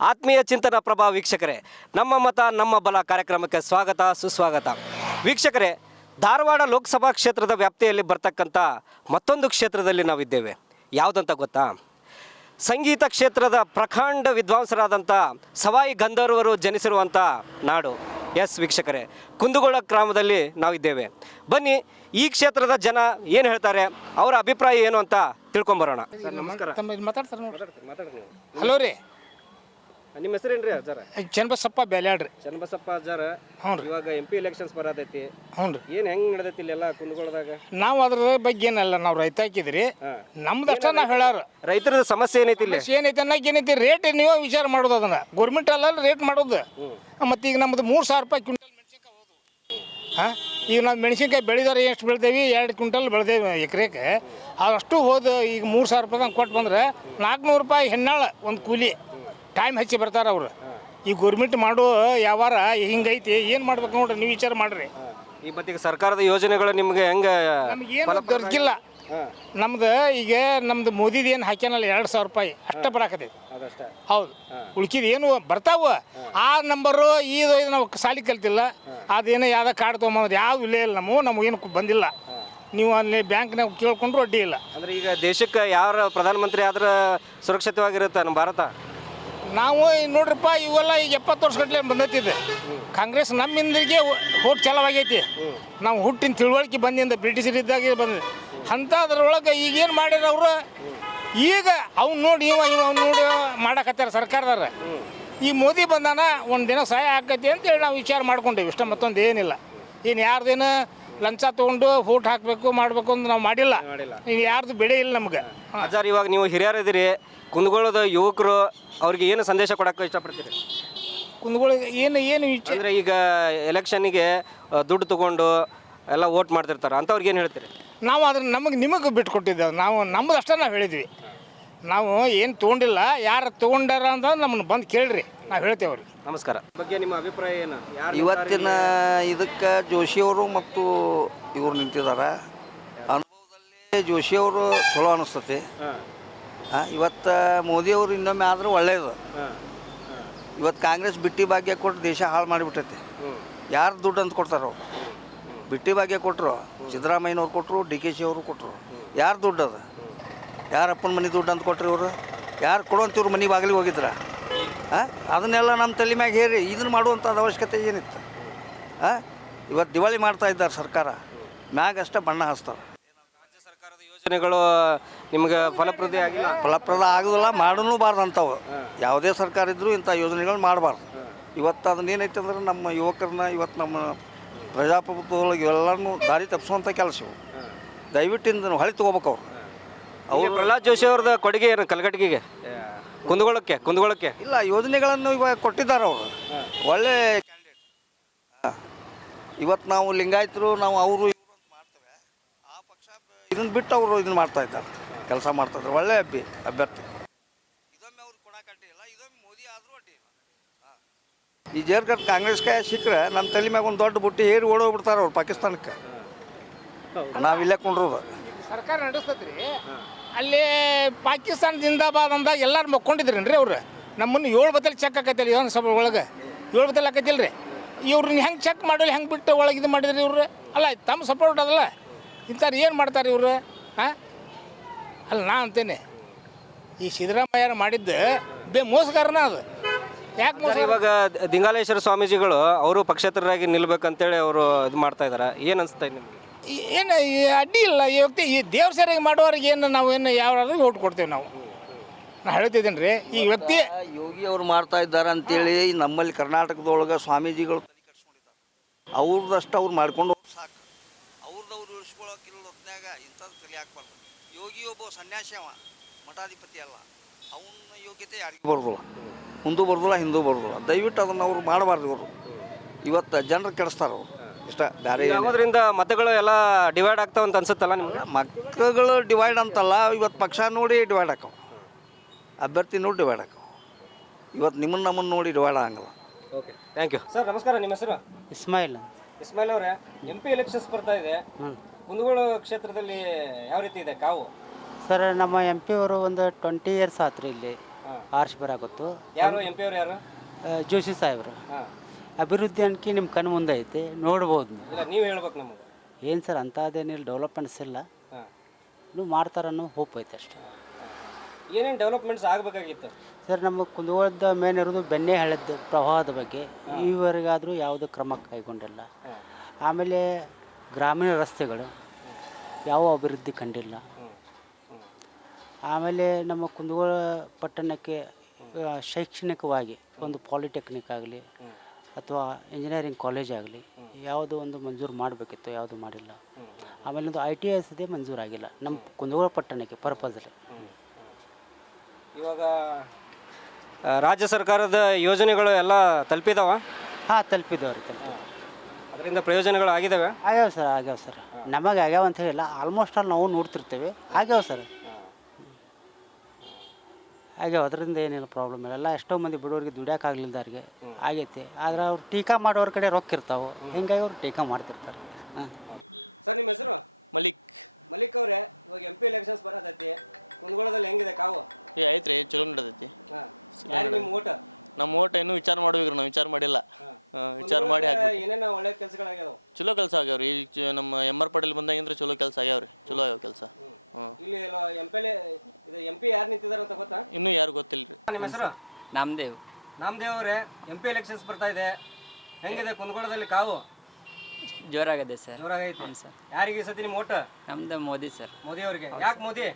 ಆತ್ಮೀಯ ಚಿಂತನ ಪ್ರಭಾ ವೀಕ್ಷಕರೇ, ನಮ್ಮ ಮತ ನಮ್ಮ ಬಲ ಕಾರ್ಯಕ್ರಮಕ್ಕೆ ಸ್ವಾಗತ ಸುಸ್ವಾಗತ. ವೀಕ್ಷಕರೇ, ಧಾರವಾಡ ಲೋಕಸಭಾ ಕ್ಷೇತ್ರದ ವ್ಯಾಪ್ತಿಯಲ್ಲಿ ಬರ್ತಕ್ಕಂಥ ಮತ್ತೊಂದು ಕ್ಷೇತ್ರದಲ್ಲಿ ನಾವಿದ್ದೇವೆ. ಯಾವುದಂತ ಗೊತ್ತಾ? ಸಂಗೀತ ಕ್ಷೇತ್ರದ ಪ್ರಖಂಡ ವಿದ್ವಾಂಸರಾದಂಥ ಸವಾಯಿ ಗಂಧರ್ವರು ಜನಿಸಿರುವಂಥ ನಾಡು. ಎಸ್ ವೀಕ್ಷಕರೇ, ಕುಂದಗೋಳ ಗ್ರಾಮದಲ್ಲಿ ನಾವಿದ್ದೇವೆ. ಬನ್ನಿ, ಈ ಕ್ಷೇತ್ರದ ಜನ ಏನು ಹೇಳ್ತಾರೆ, ಅವರ ಅಭಿಪ್ರಾಯ ಏನು ಅಂತ ತಿಳ್ಕೊಂಬರೋಣ. ಸರ್ ನಮಸ್ಕಾರ. ಹಲೋ ರೀ, ನಿಮ್ಮ ಹೆಸರೇನ್ರಿ ಅಜ್ಜಾರ? ಚನ್ನಬಸಪ್ಪ ಬೆಲ್ಯಾಡ್ರಿ. ಚನ್ನಬಸಪ್ಪ ಅಜ್ಜಾರ, ಹ್ಞೂ ರೀ. ಇವಾಗ MP ಎಲೆಕ್ಷನ್ಸ್ ಬರತೈತಿ. ಹ್ಞೂ ರೀ. ಏನು ಹೆಂಗೆ ನಡೆದೈತಿ ಇಲ್ಲೆಲ್ಲ ಕುಂದಗೋಳದಾಗ? ನಾವು ಅದ್ರ ಬಗ್ಗೆ ಏನಲ್ಲ, ನಾವು ರೈತ ಹಾಕಿದ್ರಿ, ನಮ್ದು ಅಷ್ಟ ನಾವು ಹೇಳಾರ. ರೈತರ ಸಮಸ್ಯೆ ಏನೈತಿ ಇಲ್ಲಿ? ಏನೈತೆ ಅನ್ನಕ್ಕೆ ಏನೈತಿ, ರೇಟ್ ನೀವು ವಿಚಾರ ಮಾಡೋದು, ಅದನ್ನ ಗೌರ್ಮೆಂಟ್ ಅಲ್ಲ ರೇಟ್ ಮಾಡೋದು. ಮತ್ತು ಈಗ ನಮ್ದು 3,000 ರೂಪಾಯಿ ಕ್ವಿಂಟಲ್ ಮೆಣಸಿನ್ಕಾಯಿ ಹೋದು. ಹಾಂ, ಈಗ ನಾವು ಮೆಣಸಿನ್ಕಾಯಿ ಬೆಳೆದಾರೆ ಎಷ್ಟು ಬೆಳೆದೇವಿ, 2 ಕ್ವಿಂಟಲ್ ಬೆಳೆದೇವಿ ಎಕರೆಗೆ. ಅಷ್ಟು ಹೋದು ಈಗ 3,000 ರೂಪಾಯಿದಂಗೆ ಕೊಟ್ಟು ಬಂದ್ರೆ 400 ರೂಪಾಯಿ ಹೆಣ್ಣಾಳ ಒಂದು ಕೂಲಿ ಟೈಮ್ ಹಚ್ಚಿ ಬರ್ತಾರೆ ಅವರು. ಈ ಗೌರ್ಮೆಂಟ್ ಮಾಡೋ ಯಾವಾರ ಹಿಂಗೈತಿ, ಏನು ಮಾಡ್ಬೇಕು ನೋಡ್ರಿ, ನೀವು ವಿಚಾರ ಮಾಡ್ರಿ. ಈ ಮತ್ತೀಗ ಸರ್ಕಾರದ ಯೋಜನೆಗಳು ನಿಮ್ಗೆ ಹೆಂಗೆ? ನಮಗೇನು ದೊರಕಿಲ್ಲ. ನಮ್ದು ಈಗ ನಮ್ದು ಮೋದಿದು ಏನು ಹಾಕ್ಯಾನಲ್ಲ 2,000 ರೂಪಾಯಿ ಅಷ್ಟೇ ಬರಾಕತೈತಿ. ಹೌದು, ಉಳ್ಕಿದ ಏನು ಬರ್ತಾವ ಆ ನಂಬರು ಇದು ನಾವು ಸಾಲಿ ಕಲ್ತಿಲ್ಲ. ಅದೇನೋ ಯಾವ್ದು ಕಾರ್ಡ್ ತೊಗೊಂಬಂದ್ರೆ ಯಾವ್ದು ಇಲ್ಲೇ ಇಲ್ಲ, ನಮಗೇನು ಬಂದಿಲ್ಲ. ನೀವು ಅಲ್ಲಿ ಬ್ಯಾಂಕ್ನಾಗ ಕೇಳ್ಕೊಂಡ್ರು ಅಡ್ಡಿ ಇಲ್ಲ. ಅಂದ್ರೆ ಈಗ ದೇಶಕ್ಕೆ ಯಾರು ಪ್ರಧಾನಮಂತ್ರಿ ಆದ್ರೆ ಸುರಕ್ಷಿತವಾಗಿರುತ್ತೆ ನಮ್ಮ ಭಾರತ? ನಾವು ನೋಡ್ರಪ್ಪ, ಇವೆಲ್ಲ ಈಗ 70 ವರ್ಷ ಗಟ್ಟಲೆ ಬಂದೈತಿದೆ ಕಾಂಗ್ರೆಸ್. ನಮ್ಮಿಂದಿಗೆ ಹೋಟ್ ಚಾಲವಾಗೈತಿ. ನಾವು ಹುಟ್ಟಿನ ತಿಳುವಳಿಕೆ ಬಂದಿಂದ ಬ್ರಿಟಿಷರಿದ್ದಾಗ ಬಂದ ಅಂಥದ್ರೊಳಗೆ ಈಗೇನು ಮಾಡ್ಯಾರ ಅವರು. ಈಗ ಅವ್ನು ನೋಡಿ ಅವ್ನು ನೋಡಿ ಮಾಡಕತ್ತಾರ ಸರ್ಕಾರದಾರ. ಈ ಮೋದಿ ಬಂದಾನ, ಒಂದು ದಿನ ಸಹಾಯ ಆಕೈತಿ ಅಂತೇಳಿ ನಾವು ವಿಚಾರ ಮಾಡ್ಕೊಂಡೇವಿ ಇಷ್ಟ, ಮತ್ತೊಂದು ಏನಿಲ್ಲ. ಇನ್ನು ಯಾರ್ದೇನು ಲಂಚ ತೊಗೊಂಡು ವೋಟ್ ಹಾಕಬೇಕು ಮಾಡಬೇಕು ಅಂತ ನಾವು ಮಾಡಿಲ್ಲ. ಈಗ ಯಾರ್ದು ಬೆಳೆ ಇಲ್ಲ ನಮ್ಗೆ. ಅಜ್ಜಾರ್, ಇವಾಗ ನೀವು ಹಿರಿಯರಿದ್ದೀರಿ, ಕುಂದಗೋಳದ ಯುವಕರು, ಅವ್ರಿಗೆ ಏನು ಸಂದೇಶ ಕೊಡೋಕೆ ಇಷ್ಟಪಡ್ತೀರಿ? ಕುಂದಗೋಳಿಗೆ ಏನು ಅಂದರೆ ಈಗ ಎಲೆಕ್ಷನ್ನಿಗೆ ದುಡ್ಡು ತೊಗೊಂಡು ಎಲ್ಲ ವೋಟ್ ಮಾಡ್ತಿರ್ತಾರೆ, ಅಂಥವ್ರಿಗೆ ಏನು ಹೇಳ್ತೀರಿ? ನಾವು ಅದನ್ನು ನಿಮಗೆ ಬಿಟ್ಟು ಕೊಟ್ಟಿದ್ದೇವೆ. ನಾವು ನಮ್ಮದು ಅಷ್ಟೇ ನಾವು ಹೇಳಿದ್ವಿ. ನಾವು ಏನು ತೊಗೊಂಡಿಲ್ಲ, ಯಾರು ತೊಗೊಂಡಾರ ಅಂತ ನಮ್ಮನ್ನು ಬಂದು ಕೇಳ್ರಿ, ನಾವು ಹೇಳ್ತೇವೆ ಅವ್ರಿಗೆ. ನಮಸ್ಕಾರ. ಬಗ್ಗೆ ನಿಮ್ಮ ಅಭಿಪ್ರಾಯ ಏನು? ಇವತ್ತಿನ ಇದಕ್ಕೆ ಜೋಶಿಯವರು ಮತ್ತು ಇವರು ನಿಂತಿದ್ದಾರೆ. ಅನುಭವದಲ್ಲಿ ಜೋಶಿಯವರು ಚಲೋ ಅನಿಸ್ತತಿ. ಇವತ್ತು ಮೋದಿಯವರು ಇನ್ನೊಮ್ಮೆ ಆದರೂ ಒಳ್ಳೆಯದು. ಇವತ್ತು ಕಾಂಗ್ರೆಸ್ ಬಿಟ್ಟಿ ಭಾಗ್ಯ ಕೊಟ್ಟು ದೇಶ ಹಾಳು ಮಾಡಿಬಿಟ್ಟೈತಿ. ಯಾರು ದುಡ್ಡು ಅಂತ ಕೊಡ್ತಾರೆ ಅವರು? ಬಿಟ್ಟಿ ಭಾಗ್ಯ ಕೊಟ್ಟರು, ಸಿದ್ದರಾಮಯ್ಯನವ್ರು ಕೊಟ್ಟರು, DK ಅವರು ಕೊಟ್ಟರು. ಯಾರು ದುಡ್ಡು ಅದು? ಯಾರಪ್ಪನ ಮನೆ ದುಡ್ಡು ಅಂತ ಕೊಟ್ರಿ ಇವರು? ಯಾರು ಕೊಡುವಂತಿವ್ರು ಮನೆ ಬಾಗಿಲಿಗೆ ಹೋಗಿದ್ರ? ಅದನ್ನೆಲ್ಲ ನಮ್ಮ ತಲೆ ಮ್ಯಾಗ ಹೇರಿ ಇದನ್ನು ಮಾಡುವಂಥದ್ದು ಅವಶ್ಯಕತೆ ಏನಿತ್ತು? ಇವತ್ತು ದಿವಾಳಿ ಮಾಡ್ತಾ ಇದ್ದಾರೆ ಸರ್ಕಾರ, ಮ್ಯಾಗ ಅಷ್ಟೇ ಬಣ್ಣ ಹಚ್ತಾರೆ. ರಾಜ್ಯ ಸರ್ಕಾರದ ಯೋಜನೆಗಳು ನಿಮ್ಗೆ ಫಲಪ್ರದ ಆಗಿಲ್ಲ? ಫಲಪ್ರದ ಆಗೋದಿಲ್ಲ, ಮಾಡೂಬಾರ್ದು ಅಂಥವು. ಯಾವುದೇ ಸರ್ಕಾರ ಇದ್ದರೂ ಇಂಥ ಯೋಜನೆಗಳು ಮಾಡಬಾರ್ದು. ಇವತ್ತು ಅದನ್ನೇನೈತೆ ಅಂದ್ರೆ ನಮ್ಮ ಯುವಕರನ್ನ ಇವತ್ತು ನಮ್ಮ ಪ್ರಜಾಪ್ರಭುತ್ವದೊಳಗೆ ಎಲ್ಲರೂ ದಾರಿ ತಪ್ಪಿಸುವಂಥ ಕೆಲಸ ಇವು. ದಯವಿಟ್ಟಿಂದ ಹೊಳೆ ತೊಗೋಬೇಕು ಅವರು. ಪ್ರಹ್ಲಾದ್ ಜೋಶಿ ಅವ್ರದ್ದು ಕೊಡುಗೆ ಏನು ಕಲಘಟಗಿಗೆ, ಕುಂದಗೋಳಕ್ಕೆ? ಇಲ್ಲ, ಯೋಜನೆಗಳನ್ನು ಇವಾಗ ಕೊಟ್ಟಿದ್ದಾರೆ ಅವರು, ಒಳ್ಳೆ ಕ್ಯಾಂಡಿಡೇಟ್. ಇವತ್ತು ನಾವು ಲಿಂಗಾಯತರು, ನಾವು ಅವರು ಇವರು ಅಂತ ಮಾಡ್ತೇವೆ. ಆ ಪಕ್ಷ ಇದನ್ನು ಬಿಟ್ಟು ಅವರು ಇದನ್ನು ಮಾಡ್ತಾ ಇದ್ದಾರೆ, ಕೆಲಸ ಮಾಡ್ತಾಯಿದ್ದಾರೆ. ಒಳ್ಳೆ ಅಭ್ಯರ್ಥಿ. ಇದೊಮ್ಮೆ ಅವ್ರು ಕೊಡೋಕಡ್ಡಿಲ್ಲ, ಇದೊಮ್ಮೆ ಮೋದಿ ಆದರೂ ಅಡ್ಡಿ ಇಲ್ಲ. ಈ ಜೇರ್ಕಟ್ ಕಾಂಗ್ರೆಸ್ ಕೈ ಸಿಕ್ಕರೆ ನಮ್ಮ ತಲೆ ಮ್ಯಾಗ ಒಂದು ದೊಡ್ಡ ಬುಟ್ಟಿ ಹೇರಿ ಓಡೋಗ್ಬಿಡ್ತಾರೆ ಅವ್ರು ಪಾಕಿಸ್ತಾನಕ್ಕೆ. ನಾವಿಲ್ಲೇ ಕೊಂಡ್ರೋದು ಸರ್ಕಾರ ನಡೆಸ್ತದ್ರಿ. ಅಲ್ಲಿ ಪಾಕಿಸ್ತಾನ ಜಿಂದಾಬಾದ್ ಅಂದಾಗ ಎಲ್ಲರೂ ಮಕ್ಕೊಂಡಿದ್ರೇನ್ರಿ ಅವ್ರು? ನಮ್ಮನ್ನು 7 ಬತ್ತಲ್ಲಿ ಚೆಕ್ ಆಕೈತಿಲ್ಲ ವಿಧಾನಸಭೆ ಒಳಗೆ, 7 ಬತ್ತಲ್ಲಿ ಆಕೈತಿಲ್ಲ ರೀ. ಇವ್ರನ್ನ ಹೆಂಗೆ ಚೆಕ್ ಮಾಡೋಲ್ಲ, ಹೆಂಗೆ ಬಿಟ್ಟು ಒಳಗೆ ಇದು ಮಾಡಿದ್ರಿ ಇವ್ರು? ಅಲ್ಲ, ತಮ್ಮ ಸಪೋರ್ಟ್ ಅದಲ್ಲ, ಇಂಥವ್ರು ಏನು ಮಾಡ್ತಾರೆ ಇವರು? ಅಲ್ಲ, ನಾ ಅಂತೇನೆ ಈ ಸಿದ್ದರಾಮಯ್ಯ ಮಾಡಿದ್ದು ಮೋಸಗಾರನ ಅದು. ಯಾಕೆ ಮೋಸ? ಇವಾಗ ದಿಂಗಾಲೇಶ್ವರ ಸ್ವಾಮೀಜಿಗಳು ಅವರು ಪಕ್ಷೇತರರಾಗಿ ನಿಲ್ಬೇಕಂತೇಳಿ ಅವರು ಇದು ಮಾಡ್ತಾ ಇದ್ದಾರೆ, ಏನು ಅನಿಸ್ತಾ ಇದೆ ನಿಮಗೆ? ಏನು ಅಡ್ಡಿ ಇಲ್ಲ. ಈ ವ್ಯಕ್ತಿ ಈ ದೇವ್ರ ಸೇರಿಗೆ ಮಾಡೋರಿಗೆ ಏನು ನಾವು ಏನು ಯಾವ್ದಾದ್ರು ಓಟ್ ಕೊಡ್ತೇವೆ ನಾವು. ನಾನು ಹೇಳ್ತಿದ್ದೀನಿ ರೀ, ಈ ವ್ಯಕ್ತಿ ಯೋಗಿ ಅವ್ರು ಮಾಡ್ತಾ ಇದ್ದಾರೆ ಅಂತೇಳಿ ನಮ್ಮಲ್ಲಿ ಕರ್ನಾಟಕದೊಳಗೆ ಸ್ವಾಮೀಜಿಗಳು ತಲೆ ಕಟ್ಸ್ಕೊಂಡಿದ್ದಾರೆ. ಅವ್ರದ್ದಷ್ಟು ಅವ್ರು ಮಾಡ್ಕೊಂಡು ಸಾಕು, ಅವ್ರದ್ದು ಉಳಿಸ್ಕೊಳ್ಳೋಕಿಲ್ಲ ಹೊತ್ನಾಗ ಇಂಥದ್ದು ತಲೆ ಹಾಕ್ಬಾರ್ದು. ಯೋಗಿ ಒಬ್ಬ ಸನ್ಯಾಸಿ, ಅವ ಮಠಾಧಿಪತಿ ಅಲ್ಲ. ಅವನ ಯೋಗ್ಯತೆ ಯಾರಿಗೂ ಬರೋದಿಲ್ಲ, ಮುಂದೂ ಬರೋದಿಲ್ಲ, ಹಿಂದೂ ಬರೋದಿಲ್ಲ. ದಯವಿಟ್ಟು ಅದನ್ನು ಅವ್ರು ಮಾಡಬಾರ್ದು. ಇವರು ಇವತ್ತು ಜನರು ಕೆಡಿಸ್ತಾರೆ ಅವರು. ಇಷ್ಟ ಬೇರೆ ಆಗೋದ್ರಿಂದ ಮತಗಳು ಎಲ್ಲ ಡಿವೈಡ್ ಆಗ್ತಾವ ಅಂತ ಅನ್ಸುತ್ತಲ್ಲ ನಿಮ್ಗೆ? ಮಕ್ಕಳು ಡಿವೈಡ್ ಅಂತಲ್ಲ, ಇವತ್ತು ಪಕ್ಷ ನೋಡಿ ಡಿವೈಡ್ ಹಾಕವು, ಅಭ್ಯರ್ಥಿ ನೋಡಿ ಡಿವೈಡ್ ಹಾಕವು. ಇವತ್ತು ನಮ್ಮನ್ನು ನೋಡಿ ಡಿವೈಡ್ ಆಗಂಗಿಲ್ಲ. Okay, thank you sir. ನಮಸ್ಕಾರ. ನಿಮ್ಮ ಹೆಸರು? ಇಸ್ಮಾಯಿಲ್ ಅವರೇ, MP ಎಲೆಕ್ಷನ್ಸ್ ಬರ್ತಾ ಇದೆ, ಕುಂದಗೋಳ ಕ್ಷೇತ್ರದಲ್ಲಿ ಯಾವ ರೀತಿ ಇದೆ ಕಾವು? ಸರ್, ನಮ್ಮ MP ಅವರು ಒಂದು 20 ಇಯರ್ಸ್ ಆತ್ರಿ ಇಲ್ಲಿ. ಆರ್ಸಿ ಬರಾಕತ್ತು. ಯಾರು ಎಂ ಪಿ ಅವ್ರು ಯಾರು? ಜೋಶಿ ಸಾಹೇಬ್ರು ಹಾಂ, ಅಭಿವೃದ್ಧಿ ಅನ್ಕಿ ನಿಮ್ಮ ಕಣ್ಣು ಮುಂದೆ ಐತಿ, ನೋಡ್ಬೋದು ನೀವು. ಇಲ್ಲ ನೀವು ಹೇಳ್ಬೇಕು ನಮಗೆ. ಏನು ಸರ್ ಅಂಥದ್ದೇನಿಲ್ಲ, ಡೆವಲಪ್ಮೆಂಟ್ಸ್ ಇಲ್ಲ, ಹಾಂ, ನೀವು ಮಾಡ್ತಾರನ್ನೋ ಹೋಪ್ ಐತೆ ಅಷ್ಟೇ. ಏನೇನು ಡೆವಲಪ್ಮೆಂಟ್ಸ್ ಆಗಬೇಕಾಗಿತ್ತು? ಸರ್ ನಮ್ಮ ಕುಂದಗೋಳದ ಮೇನ್ ಇರೋದು ಬೆಣ್ಣೆ ಹಳ್ಳದ ಪ್ರವಾಹದ ಬಗ್ಗೆ ಈವರೆಗಾದರೂ ಯಾವುದೇ ಕ್ರಮ ಕೈಗೊಂಡಿಲ್ಲ. ಆಮೇಲೆ ಗ್ರಾಮೀಣ ರಸ್ತೆಗಳು ಯಾವ ಅಭಿವೃದ್ಧಿ ಕಂಡಿಲ್ಲ. ಆಮೇಲೆ ನಮ್ಮ ಕುಂದಗೋಳ ಪಟ್ಟಣಕ್ಕೆ ಶೈಕ್ಷಣಿಕವಾಗಿ ಒಂದು ಪಾಲಿಟೆಕ್ನಿಕ್ ಆಗಲಿ ಅಥವಾ ಇಂಜಿನಿಯರಿಂಗ್ ಕಾಲೇಜ್ ಆಗಲಿ ಯಾವುದೋ ಒಂದು ಮಂಜೂರು ಮಾಡಬೇಕಿತ್ತು, ಯಾವುದು ಮಾಡಿಲ್ಲ. ಆಮೇಲೆ ಒಂದು ITS ಇದೆ, ಮಂಜೂರಾಗಿಲ್ಲ ನಮ್ಮ ಕುಂದಗೋಳ ಪಟ್ಟಣಕ್ಕೆ ಪರ್ಪಸಲ್ಲಿ. ಇವಾಗ ರಾಜ್ಯ ಸರ್ಕಾರದ ಯೋಜನೆಗಳು ಎಲ್ಲ ತಲುಪಿದಾವ? ಹಾಂ, ತಲುಪಿದವ್ರಿ, ತಲುಪಿದವ್ರಿ. ಅದರಿಂದ ಪ್ರಯೋಜನಗಳು ಆಗಿದ್ದಾವೆ? ಆಗ್ಯಾವ ಸರ್ ನಮಗೆ ಆಗ್ಯಾವ ಅಂತ ಹೇಳಿಲ್ಲ, ಆಲ್ಮೋಸ್ಟ್ ಆಲ್ ನಾವು ನೋಡ್ತಿರ್ತೇವೆ, ಆಗ್ಯಾವ ಸರ್, ಆಗ್ಯಾವ. ಅದರಿಂದ ಏನಿಲ್ಲ, ಪ್ರಾಬ್ಲಮ್ ಇಲ್ಲ. ಎಲ್ಲ ಎಷ್ಟೋ ಮಂದಿ ಬಿಡೋರಿಗೆ ದುಡಿಯೋಕ್ಕಾಗಲಿಲ್ದವ್ರಿಗೆ ಆಗೈತಿ. ಆದ್ರೆ ಅವ್ರು ಟೀಕಾ ಮಾಡೋರ ಕಡೆ ರೊಕ್ಕ ಇರ್ತಾವೆ, ಹಿಂಗಾಗಿ ಅವ್ರು ಟೀಕಾ ಮಾಡ್ತಿರ್ತಾರೆ. ಹಾಂ ಸರ್, ನಿಮ್ಮ ಹೆಸರು? ಮಲಿಕ್ ಅವರೇ, ಇವಾಗ MP ಎಲೆಕ್ಷನ್ಸ್ ಬರತೈತಿ, ಕುಂದಗೋಳದಲ್ಲಿ ಹೆಂಗಿದೆ ಕಾವು? ಐತ್ರಿ, ಚಲೋ ನಡತೈತಿ. ಯಾರಿಗೆ ನಿಮ್ಮ ಓಟ? ನಮ್ಮ ಓಟ ಇನ್ನೂ ವಿಚಾರ ಮಾಡ್ಬೇಕ್ರಿ, ನಾವು ವಿಚಾರ ಮಾಡಿಲ್ಲ. ವಿಚಾರ ಮಾಡಿ ಹಾಕ್ಬೇಕು. ಏನೇನು ಒಳ್ಳೆ ಕೆಲಸಗಳಾಗ್ಯಾವ? ಚಲೋ ಕೆಲಸ ಆಗ್ಯಾವ್ರಿ. ಈಗ ನಮ್ಮ MR ಪಾಟೀಲ್ ಬಂದಾಗಿಂದ್ರೆ ಚಲೋ ಕೆಲಸ ಆಗ್ಯಾವ್ರಿ, ಚಲೋ ಆಗ್ಯಾವ ಕೆಲಸ. ಇಲ್ಲಿ MP ಯಾರು ನಿಂತಿದಾರ ಅಂತ ಗೊತ್ತಾ? ಇನ್ನೂ ಯಾರು ಗೊತ್ತಿಲ್ರಿ. ನಿಮ್ಮ ಹೆಸರು? ನಾಮದೇವ್ ಅವರೇ, MP ಎಲೆಕ್ಷನ್ಸ್ ಬರ್ತಾ ಇದೆ, ಹೆಂಗಿದೆ ಕುಂದಗೋಳದಲ್ಲಿ ಕಾವು? ಜೋರಾಗದೆ ಸರ್. ಜೋರಾಗೈತಿ ಸರ್. ಯಾರಿಗೆ ಸತಿ ನಿಮ್ಮ ಓಟ? ನಮ್ದು ಮೋದಿ ಸರ್. ಮೋದಿ ಅವರಿಗೆ. ಯಾಕೆ ಮೋದಿ?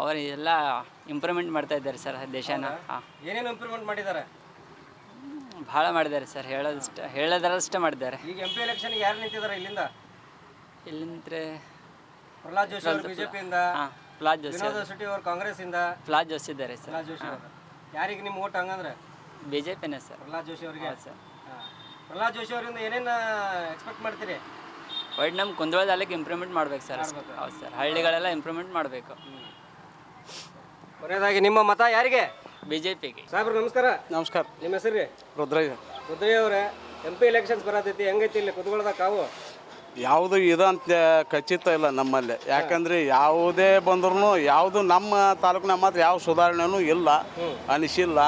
ಅವರು ಎಲ್ಲ ಇಂಪ್ರೂವ್ಮೆಂಟ್ ಮಾಡ್ತಾ ಇದ್ದಾರೆ ಸರ್ ದೇಶನ. ಏನೇನು ಇಂಪ್ರೂವ್ಮೆಂಟ್ ಮಾಡಿದ್ದಾರೆ? ಭಾಳ ಮಾಡಿದ್ದಾರೆ ಸರ್, ಹೇಳೋದರಷ್ಟೇ ಮಾಡಿದ್ದಾರೆ. ಈಗ MP ಎಲೆಕ್ಷನ್ಗೆ ಯಾರು ನಿಂತಿದ್ದಾರೆ ಇಲ್ಲಿಂದ? ಇಲ್ಲಿಂದ್ರೆ ಪ್ರಹ್ಲಾದ್ ಜೋಶಿ ಅವರು ಬಿಜೆಪಿಯಿಂದ, ಪ್ರಹ್ಲಾದ್ ಜೋಶಿ, ವಿನೋದ್ ಶೆಟ್ಟಿ ಅವರು ಕಾಂಗ್ರೆಸ್ ಇಂದ. ಪ್ರಹ್ಲಾದ್ ಜೋಶಿ ಇದ್ದಾರೆ ಸರ್. ಪ್ರಹ್ಲಾದ್ ಜೋಶಿ ಅವರು. ಯಾರಿಗೆ ನಿಮ್ಮ ಓಟ್ ಹಂಗಂದ್ರೆ? BJPನೇ ಸರ್. ಪ್ರಹ್ಲಾದ್ ಜೋಶಿ ಅವರಿಗೆ ಸರ್. ಪ್ರಹ್ಲಾದ್ ಜೋಶಿ ಅವರಿಂದ ಏನೇನು ಎಕ್ಸ್ಪೆಕ್ಟ್ ಮಾಡ್ತೀರಿ? ಒಟ್ಟು ನಮ್ಮ ಕುಂದಗೋಳ ತಾಲೂಕು ಇಂಪ್ರೂವ್ಮೆಂಟ್ ಮಾಡ್ಬೇಕು ಸರ್. ಹೌದು ಸರ್, ಹಳ್ಳಿಗಳೆಲ್ಲ ಇಂಪ್ರೂವ್ಮೆಂಟ್ ಮಾಡಬೇಕು. ಕೊನೆಯದಾಗಿ ನಿಮ್ಮ ಮತ ಯಾರಿಗೆ? BJPಗೆ. ಸಾಹೇಬ್ರು ನಮಸ್ಕಾರ. ನಮಸ್ಕಾರ. ನಿಮ್ಮ ಹೆಸರು ರೀ? ರುದ್ರಯ್ಯ. ರುದ್ರಯ್ಯ ಅವರೇ, MP ಎಲೆಕ್ಷನ್ಸ್ ಬರತೈತಿ, ಹೆಂಗೈತಿ ಇಲ್ಲಿ ಕುಂದಗೋಳದ ಕಾವು? ಯಾವುದು ಇದಂತ ಖಚಿತ ಇಲ್ಲ ನಮ್ಮಲ್ಲಿ. ಯಾಕಂದ್ರೆ ಯಾವುದೇ ಬಂದ್ರೂ ಯಾವುದು ನಮ್ಮ ತಾಲೂಕಿನ ಮಾತ್ರ ಯಾವ ಸುಧಾರಣೆನೂ ಇಲ್ಲ, ಅನಿಸಿಲ್ಲ.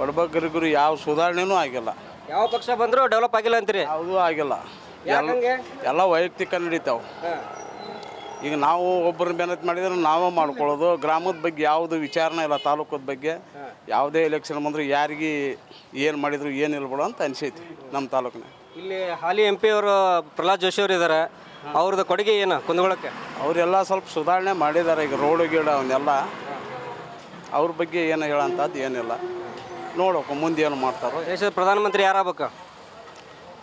ಬಡಬಗ್ಗರಿಗರು ಯಾವ ಸುಧಾರಣೆನೂ ಆಗಿಲ್ಲ. ಯಾವ ಪಕ್ಷ ಬಂದರೂ ಡೆವಲಪ್ ಆಗಿಲ್ಲ ಅಂತೀರಿ? ಯಾವುದೂ ಆಗಿಲ್ಲ. ಯಾಕಂಗೆ? ಎಲ್ಲ ವೈಯಕ್ತಿಕ ನಡೀತಾವೆ. ಈಗ ನಾವು ಒಬ್ಬರ ಮೆಹನತ್ ಮಾಡಿದ್ರೆ ನಾವೇ ಮಾಡ್ಕೊಳ್ಳೋದು. ಗ್ರಾಮದ ಬಗ್ಗೆ ಯಾವುದು ವಿಚಾರಣೆ ಇಲ್ಲ, ತಾಲೂಕದ ಬಗ್ಗೆ ಯಾವುದೇ ಎಲೆಕ್ಷನ್ ಬಂದರೂ ಯಾರಿಗೆ ಏನು ಮಾಡಿದ್ರು ಏನಿಲ್ಲ ಬಿಡು ಅಂತ ಅನಿಸೈತಿ ನಮ್ಮ ತಾಲೂಕಿನ. ಇಲ್ಲಿ ಹಾಲಿ MP ಅವರು ಪ್ರಹ್ಲಾದ್ ಜೋಶಿ ಅವರು ಇದ್ದಾರೆ, ಅವ್ರದ್ದು ಕೊಡುಗೆ ಏನು ಕುಂದಗೋಳಕ್ಕೆ? ಅವರೆಲ್ಲ ಸ್ವಲ್ಪ ಸುಧಾರಣೆ ಮಾಡಿದ್ದಾರೆ. ಈಗ ರೋಡು ಗೀಡ ಅವನ್ನೆಲ್ಲ ಅವ್ರ ಬಗ್ಗೆ ಏನು ಹೇಳೋಂಥದ್ದು ಏನಿಲ್ಲ. ನೋಡೋಕೆ ಮುಂದೆ ಏನು ಮಾಡ್ತಾರೋ. ದೇಶದ ಪ್ರಧಾನಮಂತ್ರಿ ಯಾರಾಗಬೇಕು?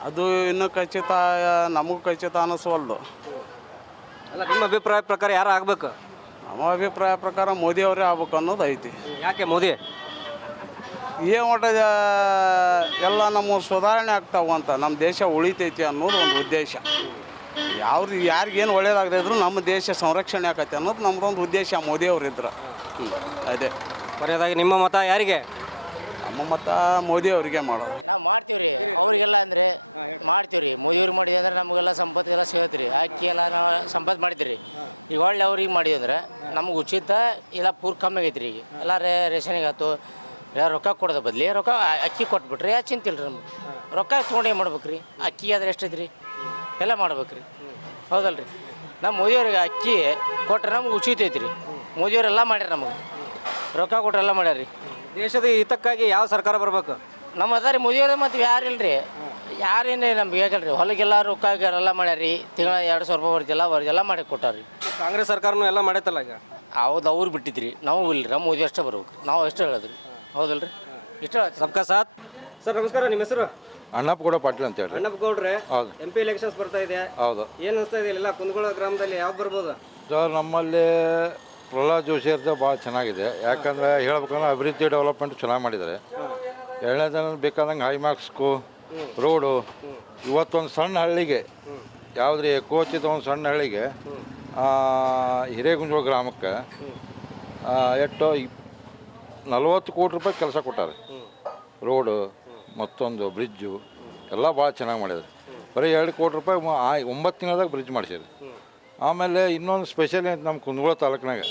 ಅದು ಇನ್ನೂ ಖಚಿತ, ನಮಗೂ ಖಚಿತ ಅನ್ನಿಸ್ವಲ್ದು. ಅಲ್ಲ, ನಿಮ್ಮ ಅಭಿಪ್ರಾಯ ಪ್ರಕಾರ ಯಾರು ಆಗಬೇಕು? ನಮ್ಮ ಅಭಿಪ್ರಾಯ ಪ್ರಕಾರ ಮೋದಿ ಅವರೇ ಆಗ್ಬೇಕು ಅನ್ನೋದು ಐತಿ. ಯಾಕೆ ಮೋದಿ? ಏನು ಒಟ್ಟ ಎಲ್ಲ ನಮ್ಮ ಸುಧಾರಣೆ ಆಗ್ತಾವ ಅಂತ, ನಮ್ಮ ದೇಶ ಉಳಿತೈತಿ ಅನ್ನೋದು ಒಂದು ಉದ್ದೇಶ. ಯಾರಿಗೇನು ಒಳ್ಳೇದಾಗದೇ ಇದ್ರು ನಮ್ಮ ದೇಶ ಸಂರಕ್ಷಣೆ ಆಕೈತಿ ಅನ್ನೋದು ನಮ್ಮದೊಂದು ಉದ್ದೇಶ ಮೋದಿಯವ್ರು ಇದ್ರು. ಅದೇ. ಕೊನೆಯದಾಗಿ ನಿಮ್ಮ ಮತ ಯಾರಿಗೆ? ನಮ್ಮ ಮತ ಮೋದಿ ಅವರಿಗೆ ಮಾಡೋದು. ನಾವು ಮಾಡ್ತೀವಿ ರೀ, ಅವ್ರಿಗೆಲ್ಲ ಅಂದರೆ ಮಾಡ್ತೀವಿ ರೀ. ಮೋದಿಯವ್ರಿಗೆ ಮಾಡಿದ್ವಿ ಅಂದ್ರೆ ನಮಗೆಲ್ಲ ಸಂಪತ್ತಿಗೆಲ್ಲ ಸಿಗತ್ತೆ ರೀ. ಅಕ್ಕಿ ಎಲ್ಲ ನಾವು ಸಂಪತ್ತು ಮಾಡಿದ್ರಿ. ಈಗ ಒಳ್ಳೆ ಅವ್ರಿಗೆ ಮಾಡಿದ್ವಿ ಅಂದ್ರೆ ನಮ್ಗೆ ಉಚಿತ ಇಲ್ಲ ಪೂರ್ ಕಮ್ಮಿ ಆಗೈತೆ ರೀ. ಈಗ ಎಲ್ಲ ರೇಷನಿಗೆ ಆಯ್ತು, ಎಲ್ಲ ರೊಕ್ಕ ಕೊಡೋದು ಬದಲಿ ರೊಕ್ಕ ಅಕ್ಕಿ ಕೊಟ್ಬಿಟ್ರಿ, ಯಾಕೆ ಚಿಂತಿಲ್ಲ ರೀ. ನಮ್ಗೆ ರೊಕ್ಕ ತೊಗೊಂಡು ಏನು ಮಾಡ್ಬೇಕು ರೀ? ಅಕ್ಕಿ ಆದ್ರೆ ಎಷ್ಟೈತೆ ರೀ? ಎಲ್ಲ ಮಾಡ್ಬೇಕು ರೀ, ಹೌದಲ್ಲ ರೀ. ನಮ್ಮ ಮೋದಿಯವ್ರಿಗೆ ಅಕ್ಕಿ ಕೊಟ್ರೆ ನಮ್ಗೆ ಉಚಿತ ಐತಿ ರೀ. ಮೋದಿಯವರೆಲ್ಲ ಮಾಡ್ಯಾರ, ನಮಗೆ ರೊಕ್ಕ ಕೊಟ್ರೆಲ್ಲ ಮಾಡ್ಯಾರ ರೀ. ದೇಶದ ಹಿತಕ್ಕಾಗಿ ಯಾವ ಸರ್ಕಾರ ಬರಬೇಕು? ನಮ್ಮ ಅದ ರೀ ಮೋದಿಯವ್ರೆ. ಮತ್ತು ಯಾರು ಇಲ್ರಿ, ಯಾರೇನೇ ನಮ್ಗೆ ಹೇಗಲ್ರಿ. ಹೊಲಗೆಲ್ಲ ರೊಕ್ಕ ಎಲ್ಲ ಮಾಡ್ಯಾರ ರೀ. ತಿಂಗಳ 200 ರೂಪಾಯಿ ಬರ್ತಿಲ್ಲ ಮಾಡಿ ಕೊಟ್ಟಾರ್ರಿ. ಕಾಂಗ್ರೆಸ್ ಸರ್ಕಾರನೂ ಎಲ್ಲ ಮಾಡೈತಲ್ಲ ಈಗ. ಹೌದು, ಅವ್ರು ಬಿಟ್ಟಿದ್ರಿ. ನಾವು ಇಲ್ರಿ, ನಮ್ಮ ಮೋದಿ ಅಷ್ಟೇ ಬರ್ಬೇಕು. ನಾವು ಅಷ್ಟೇ ಹೇಳೋದ್ರಿ, ಹೌದಲ್ರಿ. ಇಷ್ಟ ಸಬ್ಕಾ ಸಾಥ್. ಸರ್ ನಮಸ್ಕಾರ, ನಿಮ್ಮ ಹೆಸರು? ಅಣ್ಣಪ್ಪಗೌಡ ಪಾಟೀಲ್ ಅಂತ ಹೇಳಿ. ಅಣ್ಣಪ್ಪಗೌಡ್ರೆ, ಹೌದು. MP ಎಲೆಕ್ಷನ್ಸ್ ಬರ್ತಾ ಇದೆ, ಹೌದು. ಏನು ಅನಿಸ್ತಾ ಇದೆ ಎಲ್ಲ ಕುಂದಗೋಳ ಗ್ರಾಮದಲ್ಲಿ ಯಾವ್ದು ಬರ್ಬೋದು? ಸರ್, ನಮ್ಮಲ್ಲಿ ಪ್ರಹ್ಲಾದ್ ಜೋಶಿ ಅವ್ರದ್ದು ಭಾಳ ಚೆನ್ನಾಗಿದೆ. ಯಾಕಂದರೆ ಹೇಳ್ಬೇಕಂದ್ರೆ ಅಭಿವೃದ್ಧಿ ಡೆವಲಪ್ಮೆಂಟ್ ಚೆನ್ನಾಗಿ ಮಾಡಿದ್ದಾರೆ. ಎರಡನೇ ಜನ ಬೇಕಾದಂಗೆ ಹೈಮಾರ್ಕ್ಸ್ಕು ರೋಡು. ಇವತ್ತೊಂದು ಸಣ್ಣ ಹಳ್ಳಿಗೆ ಯಾವುದ್ರಿ ಕೋಚಿದ ಒಂದು ಸಣ್ಣ ಹಳ್ಳಿಗೆ ಹಿರೇಗುಂಜೋಳ ಗ್ರಾಮಕ್ಕೆ ಎಷ್ಟು 40 ಕೋಟಿ ರೂಪಾಯಿ ಕೆಲಸ ಕೊಟ್ಟಾರೆ. ರೋಡು ಮತ್ತೊಂದು ಬ್ರಿಡ್ಜು ಎಲ್ಲ ಭಾಳ ಚೆನ್ನಾಗಿ ಮಾಡಿದ್ದಾರೆ. ಬರೀ 2 ಕೋಟಿ ರೂಪಾಯಿ 9 ತಿಂಗಳದಾಗ ಬ್ರಿಡ್ಜ್ ಮಾಡಿಸಿದ್ರು. ಆಮೇಲೆ ಇನ್ನೊಂದು ಸ್ಪೆಷಲ್ ಏನೈತೆ ನಮ್ಮ ಕುಂದಗೋಳ ತಾಲೂಕಿನಾಗ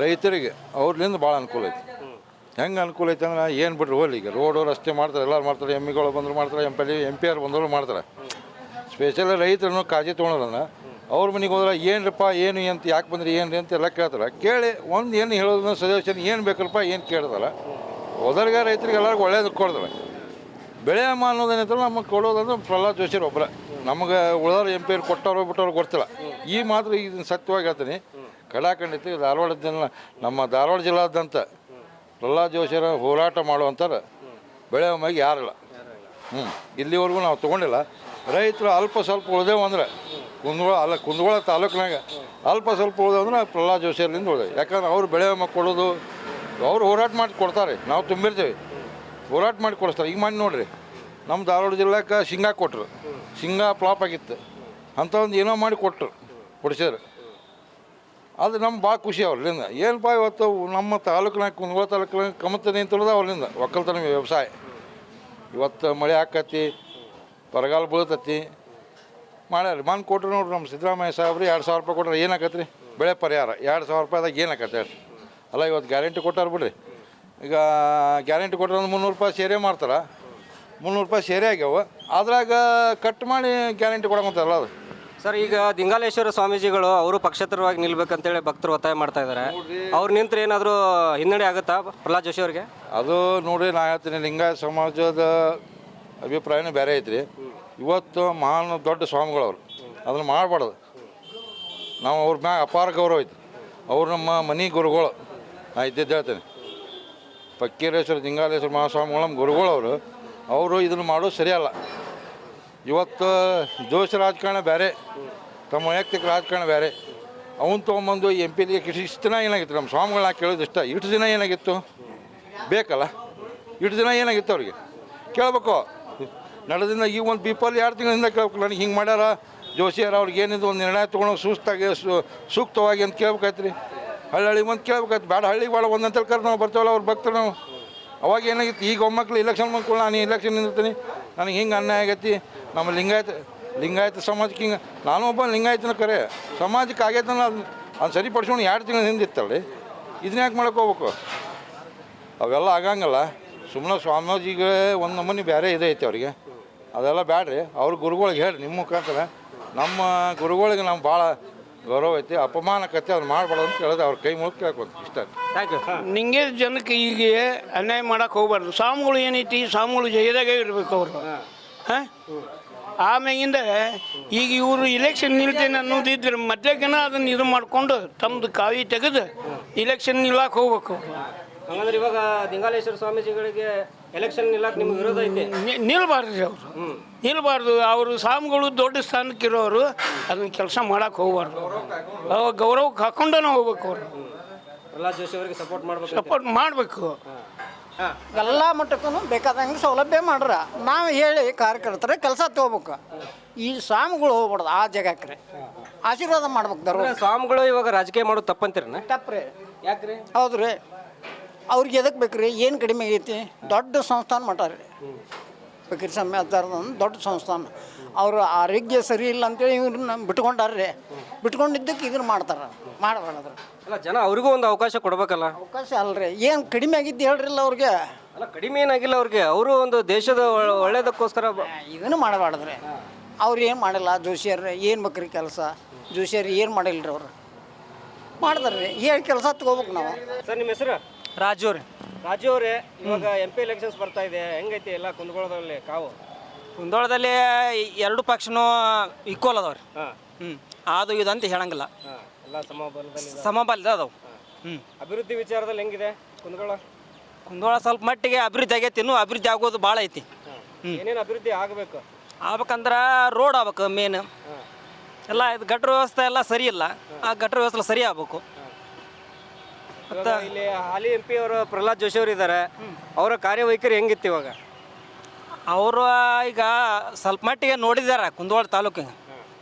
ರೈತರಿಗೆ ಅವ್ರಲಿಂದ ಭಾಳ ಅನುಕೂಲ ಐತಿ. ಹೆಂಗೆ ಅನುಕೂಲ ಐತೆ ಅಂದ್ರೆ ಏನು ಬಿಡ್ರಿ ಹೋಗ್ಲಿ ಈಗ ರೋಡು ರಸ್ತೆ ಮಾಡ್ತಾರೆ ಎಲ್ಲರೂ ಮಾಡ್ತಾರೆ ಎಮ್ಮಿಗಳು ಬಂದರು ಮಾಡ್ತಾರೆ ಎಮ್ ಪಿ ಆರ್ ಬಂದರು ಮಾಡ್ತಾರೆ ಸ್ಪೆಷಲ್ ರೈತರನ್ನು ಕಾಳಜಿ ತೊಗೊಳೋದನ್ನ ಅವ್ರ ಮನೆಗೆ ಹೋದ್ರೆ ಏನರಪ್ಪ ಏನು ಅಂತ ಯಾಕೆ ಬಂದ್ರಿ ಏನು ರೀ ಅಂತ ಎಲ್ಲ ಕೇಳ್ತಾರೆ ಕೇಳಿ ಒಂದು ಏನು ಹೇಳೋದನ್ನ ಸಜೆಷನ್ ಏನು ಬೇಕಲ್ಪ ಏನು ಕೇಳ್ತಾರೆ ಹೋದರ್ಗೆ ರೈತರಿಗೆ ಎಲ್ಲರಿಗೂ ಒಳ್ಳೇದು ಕೊಡ್ತಾರೆ ಬೆಳೆ ಅಮ್ಮ ಅನ್ನೋದೇನೈತಲ್ಲ ನಮಗೆ ಕೊಡೋದಂದ್ರೆ ಪ್ರಹ್ಲಾದ್ ಜೋಶಿ ಒಬ್ಬರ ನಮಗೆ ಉಳಿದವ್ರು ಎಮ್ ಪಿ ಆರ್ ಕೊಟ್ಟವ್ರು ಬಿಟ್ಟವ್ರು ಗೊತ್ತಿಲ್ಲ ಈ ಮಾತ್ರ ಇದನ್ನು ಸತ್ಯವಾಗಿ ಹೇಳ್ತೀನಿ ಕಡಾಖಂಡಿತ ಧಾರವಾಡದ ನಮ್ಮ ಧಾರವಾಡ ಜಿಲ್ಲಾದ್ಯಂತ ಪ್ರಹ್ಲಾದ್ ಜೋಶಿಯರ ಹೋರಾಟ ಮಾಡುವಂಥವ್ರು ಬೆಳೆ ವಿಮೆಗೆ ಯಾರಿಲ್ಲ ಇಲ್ಲಿವರೆಗೂ ನಾವು ತೊಗೊಂಡಿಲ್ಲ ರೈತರು ಅಲ್ಪ ಸ್ವಲ್ಪ ಉಳಿದೇವು ಅಂದ್ರೆ ಕುಂದಗೋಳ ತಾಲೂಕಿನಾಗ ಅಲ್ಪ ಸ್ವಲ್ಪ ಉಳಿದೇವು ಅಂದ್ರೆ ಪ್ರಹ್ಲಾದ್ ಜೋಶಿಯರ್ಲಿಂದ ಉಳಿದೇವೆ ಯಾಕಂದ್ರೆ ಅವ್ರು ಬೆಳೆ ವಿಮೆ ಕೊಡೋದು ಅವ್ರು ಹೋರಾಟ ಮಾಡಿ ಕೊಡ್ತಾರೆ ನಾವು ತುಂಬಿರ್ತೀವಿ ಹೋರಾಟ ಮಾಡಿ ಕೊಡಿಸ್ತಾರೆ ಈಗ ಮಾಡಿ ನೋಡಿರಿ ನಮ್ಮ ಧಾರವಾಡ ಜಿಲ್ಲೆಗೆ ಶೇಂಗಾ ಕೊಟ್ಟರು ಶೇಂಗಾ ಫ್ಲಾಪ್ ಆಗಿತ್ತು ಅಂಥ ಒಂದು ಏನೋ ಮಾಡಿ ಕೊಟ್ಟರು ಕೊಡಿಸಿದ್ರು ಅದು ನಮ್ಗೆ ಭಾಳ ಖುಷಿ ಅವ್ರಲ್ಲಿಂದ ಏನಪ್ಪ ಇವತ್ತು ನಮ್ಮ ತಾಲೂಕಿನಾಗ ಕುಂದಗೋಳ ತಾಲೂಕಿನಾಗ ಕಮತ ನಿಂತಿರೋದು ಅವ್ರಲ್ಲಿಂದ ಒಕ್ಕಲ್ತನ ವ್ಯವಸಾಯ ಇವತ್ತು ಮಳೆ ಆಕತಿ ಬರಗಾಲ ಬೀಳ್ತತಿ ಮಾಡ್ಯಾರ ಮನ್ ಕೊಟ್ರು ನೋಡ್ರಿ ನಮ್ಮ ಸಿದ್ದರಾಮಯ್ಯ ಸಾಹೇಬ್ರು 2,000 ರೂಪಾಯಿ ಕೊಟ್ರೆ ಏನಾಕತ್ರಿ ಬೆಳೆ ಪರಿಹಾರ 2,000 ರೂಪಾಯಿದಾಗ ಏನಾಕತ್ತೆ ಹೇಳ್ರಿ ಅಲ್ಲ ಇವತ್ತು ಗ್ಯಾರಂಟಿ ಕೊಟ್ಟಾರ ಬಿಡ್ರಿ ಈಗ ಗ್ಯಾರಂಟಿ ಕೊಟ್ಟರೆ ಒಂದು 300 ರೂಪಾಯಿ ಸೇರೆ ಮಾಡ್ತಾರೆ 300 ರೂಪಾಯಿ ಸೇರೆ ಆಗ್ಯಾವ ಅದ್ರಾಗ ಕಟ್ ಮಾಡಿ ಗ್ಯಾರಂಟಿ ಕೊಡಂತಾರಲ್ಲ ಅದು ಸರ್ ಈಗ ದಿಂಗಾಲೇಶ್ವರ ಸ್ವಾಮೀಜಿಗಳು ಅವರು ಪಕ್ಷೇತರವಾಗಿ ನಿಲ್ಬೇಕಂತೇಳಿ ಭಕ್ತರು ಒತ್ತಾಯ ಮಾಡ್ತಾ ಇದ್ದಾರೆ ಅವ್ರು ನಿಂತ್ರೆ ಏನಾದರೂ ಹಿನ್ನಡೆ ಆಗುತ್ತಾ ಪ್ರಹ್ಲಾದ್ ಜೋಶಿ ಅವ್ರಿಗೆ ಅದು ನೋಡ್ರಿ ನಾ ಹೇಳ್ತೀನಿ ಲಿಂಗಾಯತ ಸಮಾಜದ ಅಭಿಪ್ರಾಯನೇ ಬೇರೆ ಐತ್ರಿ ಇವತ್ತು ಮಹಾನ್ ದೊಡ್ಡ ಸ್ವಾಮಿಗಳವ್ರು ಅದನ್ನು ಮಾಡಬಾರ್ದು ನಾವು ಅವ್ರ ಮ್ಯಾಗ ಅಪಾರ ಗೌರವ ಐತಿ ಅವ್ರು ನಮ್ಮ ಮನೆ ಗುರುಗಳು ನಾ ಇದ್ದಿದ್ದು ಹೇಳ್ತೇನೆ ಫಕ್ಕೀರೇಶ್ವರ ದಿಂಗಾಲೇಶ್ವರ ಮಹಾಸ್ವಾಮಿಗಳು ನಮ್ಮ ಗುರುಗಳವರು ಅವರು ಇದನ್ನು ಮಾಡೋದು ಸರಿಯಲ್ಲ ಇವತ್ತು ಜೋಶಿ ರಾಜಕಾರಣ ಬೇರೆ ತಮ್ಮ ವೈಯಕ್ತಿಕ ರಾಜಕಾರಣ ಬೇರೆ ಅವನು ತೊಗೊಂಬಂದು ಎಮ್ ಪಿ ಇಷ್ಟು ದಿನ ಏನಾಗಿತ್ತು ನಮ್ಮ ಸ್ವಾಮಿಗಳನ್ನ ಕೇಳೋದು ಇಷ್ಟ ಇಷ್ಟು ದಿನ ಏನಾಗಿತ್ತು ಬೇಕಲ್ಲ ಇಷ್ಟು ದಿನ ಏನಾಗಿತ್ತು ಅವ್ರಿಗೆ ಕೇಳಬೇಕು ನಡೆದಿಂದ ಈಗ ಒಂದು ಪೀಪಲ್ 2 ತಿಂಗಳಿಂದ ಕೇಳ್ಬೇಕು ನನಗೆ ಹಿಂಗೆ ಮಾಡ್ಯಾರ ಜೋಶಿಯರ ಅವ್ರಿಗೆ ಏನಿದು ಒಂದು ನಿರ್ಣಯ ತೊಗೊಳೋ ಸುಸ್ತಾಗಿ ಸೂಕ್ತವಾಗಿ ಅಂತ ಕೇಳ್ಬೇಕಾಯ್ತು ರೀ ಹಳ್ಳಿಗೆ ಬಂದು ಕೇಳ್ಬೇಕಾಯ್ತು ಬೇಡ ಹಳ್ಳಿಗೆ ಭಾಳ ಒಂದಂತೇಳಿ ಕರೆದು ನಾವು ಬರ್ತೇವಲ್ಲ ಅವ್ರು ಭಕ್ತರು ನಾವು ಅವಾಗ ಏನಾಗಿತ್ತು ಈಗ ಒಮ್ಮಕ್ಳು ಇಲೆಕ್ಷನ್ ಮಕ್ಕಳು ನಾನು ಇಲೆಕ್ಷನ್ ನಿಂದಿರ್ತೀನಿ ನನಗೆ ಹಿಂಗೆ ಅನ್ಯಾಯ ಆಗೈತಿ ನಮ್ಮ ಲಿಂಗಾಯತ ಸಮಾಜಕ್ಕೆ ಹಿಂಗೆ ನಾನು ಒಬ್ಬ ಲಿಂಗಾಯತನ ಕರೆ ಸಮಾಜಕ್ಕೆ ಆಗೈತೆ ಅದು ಸರಿಪಡಿಸ್ಕೊಂಡು 2 ತಿಂಗಳು ಹಿಂದಿತ್ತಲ್ರಿ ಇದನ್ನ ಯಾಕೆ ಮಾಡಕ್ಕೆ ಹೋಗ್ಬೇಕು ಅವೆಲ್ಲ ಆಗಂಗಲ್ಲ ಸುಮ್ಮನೆ ಸ್ವಾಮೀಜಿಗೆ ಒಂದು ನಮೂನಿ ಬೇರೆ ಇದೈತಿ ಅವ್ರಿಗೆ ಅದೆಲ್ಲ ಬೇಡ್ರಿ ಅವ್ರ ಗುರುಗಳಿಗೆ ಹೇಳಿ ನಿಮ್ಮ ಮುಖಾಂತರ ನಮ್ಮ ಗುರುಗಳಿಗೆ ನಮ್ಗೆ ಭಾಳ ಗೌರವ ಐತಿ ಅಪಮಾನಕತೆ ಅವ್ರು ಮಾಡಬಾರ್ದು ಅಂತ ಕೇಳಿದ್ರೆ ಅವ್ರ ಕೈ ಮುಗಿ ಕೇಳ್ಕೊಂತ ಇಷ್ಟ ಥ್ಯಾಂಕ್ ಯು ನಿಂಗೆ ಜನಕ್ಕೆ ಈಗ ಅನ್ಯಾಯ ಮಾಡಕ್ಕೆ ಹೋಗ್ಬಾರ್ದು ಸ್ವಾಮಿಗಳು ಏನೈತಿ ಸ್ವಾಮಿಗಳು ಜಯದಾಗೆ ಇರಬೇಕು ಅವರು ಹಾಂ ಆಮ್ಯಾಗಿಂದ ಈಗ ಇವರು ಇಲೆಕ್ಷನ್ ನಿಲ್ತೇನೆ ಅನ್ನೋದಿದ್ರೆ ಮೊದ್ಲೇಕನ ಅದನ್ನು ಇದು ಮಾಡಿಕೊಂಡು ತಮ್ಮದು ಕಾವಿ ತೆಗೆದು ಇಲೆಕ್ಷನ್ ನಿಲ್ಲಕ್ಕೆ ಹೋಗ್ಬೇಕು ಅವರು ಹಂಗಂದ್ರೆ ಇವಾಗ ದಿಂಗಾಲೇಶ್ವರ ಸ್ವಾಮೀಜಿಗಳಿಗೆ ಎಲೆಕ್ಷನ್ ನಿಲ್ಲಕ್ಕೆ ನಿಮ್ಗೆ ವಿರೋಧ ಐತೆ ನಿಲ್ಬಾರ್ದು ರೀ ಅವರು ನಿಲ್ಬಾರ್ದು ಅವರು ಸ್ವಾಮಿಗಳು ದೊಡ್ಡ ಸ್ಥಾನಕ್ಕಿರೋರು ಅದನ್ನ ಕೆಲಸ ಮಾಡಕ್ಕೆ ಹೋಗ್ಬಾರ್ದು ಗೌರವಕ್ಕೆ ಹಾಕೊಂಡೇ ಹೋಗ್ಬೇಕು ಅವರು ಪ್ರಹ್ಲಾದ್ ಜೋಶಿ ಅವರಿಗೆ ಸಪೋರ್ಟ್ ಮಾಡ್ಬೇಕು ಸಪೋರ್ಟ್ ಮಾಡಬೇಕು ಎಲ್ಲ ಮಟ್ಟಕ್ಕೂ ಬೇಕಾದಂಗೆ ಸೌಲಭ್ಯ ಮಾಡ್ರ ನಾವು ಹೇಳಿ ಕಾರ್ಯಕರ್ತರ ಕೆಲಸ ತೊಗೋಬೇಕು ಈ ಸ್ವಾಮಿಗಳು ಹೋಗ್ಬಾರ್ದು ಆ ಜಾಗಕ್ಕೆ ಆಶೀರ್ವಾದ ಮಾಡ್ಬೇಕು ದರ ಸ್ವಾಮಿಗಳು ಇವಾಗ ರಾಜಕೀಯ ಮಾಡೋದು ತಪ್ಪಂತೀರಣ್ಣ ತಪ್ಪ್ರಿ ಯಾಕ್ರಿ ಹೌದು ರೀ ಅವ್ರಿಗೆ ಎದಕ್ಕೆ ಬೇಕು ರೀ ಏನು ಕಡಿಮೆ ಆಗೈತಿ ದೊಡ್ಡ ಸಂಸ್ಥಾನ ಮಾಡ್ತಾರೆ ರೀ ಫಕೀರ್ ಸ್ವಾಮಿ ಅದಾರದ ದೊಡ್ಡ ಸಂಸ್ಥಾನ ಅವರು ಆರೋಗ್ಯ ಸರಿ ಇಲ್ಲ ಅಂತೇಳಿ ಇವ್ರನ್ನ ಬಿಟ್ಕೊಂಡಾರ್ರಿ ಬಿಟ್ಕೊಂಡಿದ್ದಕ್ಕೆ ಇದನ್ನು ಮಾಡ್ತಾರೆ ಮಾಡಬಾರ್ದು ಅಲ್ಲ ಜನ ಅವ್ರಿಗೂ ಒಂದು ಅವಕಾಶ ಕೊಡ್ಬೇಕಲ್ಲ ಅವಕಾಶ ಅಲ್ರಿ ಏನು ಕಡಿಮೆ ಆಗಿದ್ದು ಹೇಳ್ರಿಲ್ಲ ಅವ್ರಿಗೆ ಅಲ್ಲ ಕಡಿಮೆ ಏನಾಗಿಲ್ಲ ಅವ್ರಿಗೆ ಅವರು ಒಂದು ದೇಶದ ಒಳ್ಳೇದಕ್ಕೋಸ್ಕರ ಇದನ್ನು ಮಾಡಬಾರ್ದ್ರಿ ಅವ್ರು ಏನು ಮಾಡಿಲ್ಲ ಜೋಶಿಯರ್ ಏನು ಬೇಕ್ರಿ ಕೆಲಸ ಜೋಶಿಯರ್ ಏನು ಮಾಡಿಲ್ಲ ರೀ ಅವ್ರು ಮಾಡ್ತಾರೆ ರೀ ಹೇಳಿ ಕೆಲಸ ತಗೋಬೇಕು ನಾವು ಸರ್ ನಿಮ್ಮ ಹೆಸರು ರಾಜು ರೀ ರಾಜು ಅವರೇ ಇವಾಗ MP ಎಲೆಕ್ಷನ್ಸ್ ಬರ್ತಾ ಇದೆ ಹೆಂಗೈತಿ ಎಲ್ಲ ಕುಂದಗೋಳದಲ್ಲಿ ಕಾವು ಕುಂದೋಳದಲ್ಲಿ 2 ಪಕ್ಷನೂ ಈಕ್ವಲ್ ಅದಾವ್ರಿ ಅದು ಇದು ಅಂತ ಹೇಳಂಗಿಲ್ಲ ಎಲ್ಲ ಸಮಬಲದಲ್ಲಿ ಸಮಬಲದ ಅದಾವ ಅಭಿವೃದ್ಧಿ ವಿಚಾರದಲ್ಲಿ ಹೆಂಗಿದೆ ಕುಂದೋಳ ಸ್ವಲ್ಪ ಮಟ್ಟಿಗೆ ಅಭಿವೃದ್ಧಿ ಆಗೈತಿ ಇನ್ನೂ ಅಭಿವೃದ್ಧಿ ಆಗೋದು ಭಾಳ ಐತಿ ಏನೇನು ಅಭಿವೃದ್ಧಿ ಆಗಬೇಕು ಆಗ್ಬೇಕಂದ್ರೆ ರೋಡ್ ಆಗ್ಬೇಕು ಮೇನ್ ಎಲ್ಲ ಇದು ಗಟ್ರ ವ್ಯವಸ್ಥೆ ಎಲ್ಲ ಸರಿ ಇಲ್ಲ ಆ ಗಟ್ರ ವ್ಯವಸ್ಥೆ ಸರಿ ಆಗ್ಬೇಕು ಮತ್ತು ಇಲ್ಲಿ ಹಾಲಿ MP ಅವರು ಪ್ರಹ್ಲಾದ್ ಜೋಶಿ ಅವರು ಇದ್ದಾರೆ ಅವರ ಕಾರ್ಯವೈಖರಿ ಹೆಂಗಿತ್ತು ಇವಾಗ ಅವರು ಈಗ ಸ್ವಲ್ಪ ಮಟ್ಟಿಗೆ ನೋಡಿದ್ದಾರೆ ಕುಂದಗೋಳ ತಾಲೂಕಿಗೆ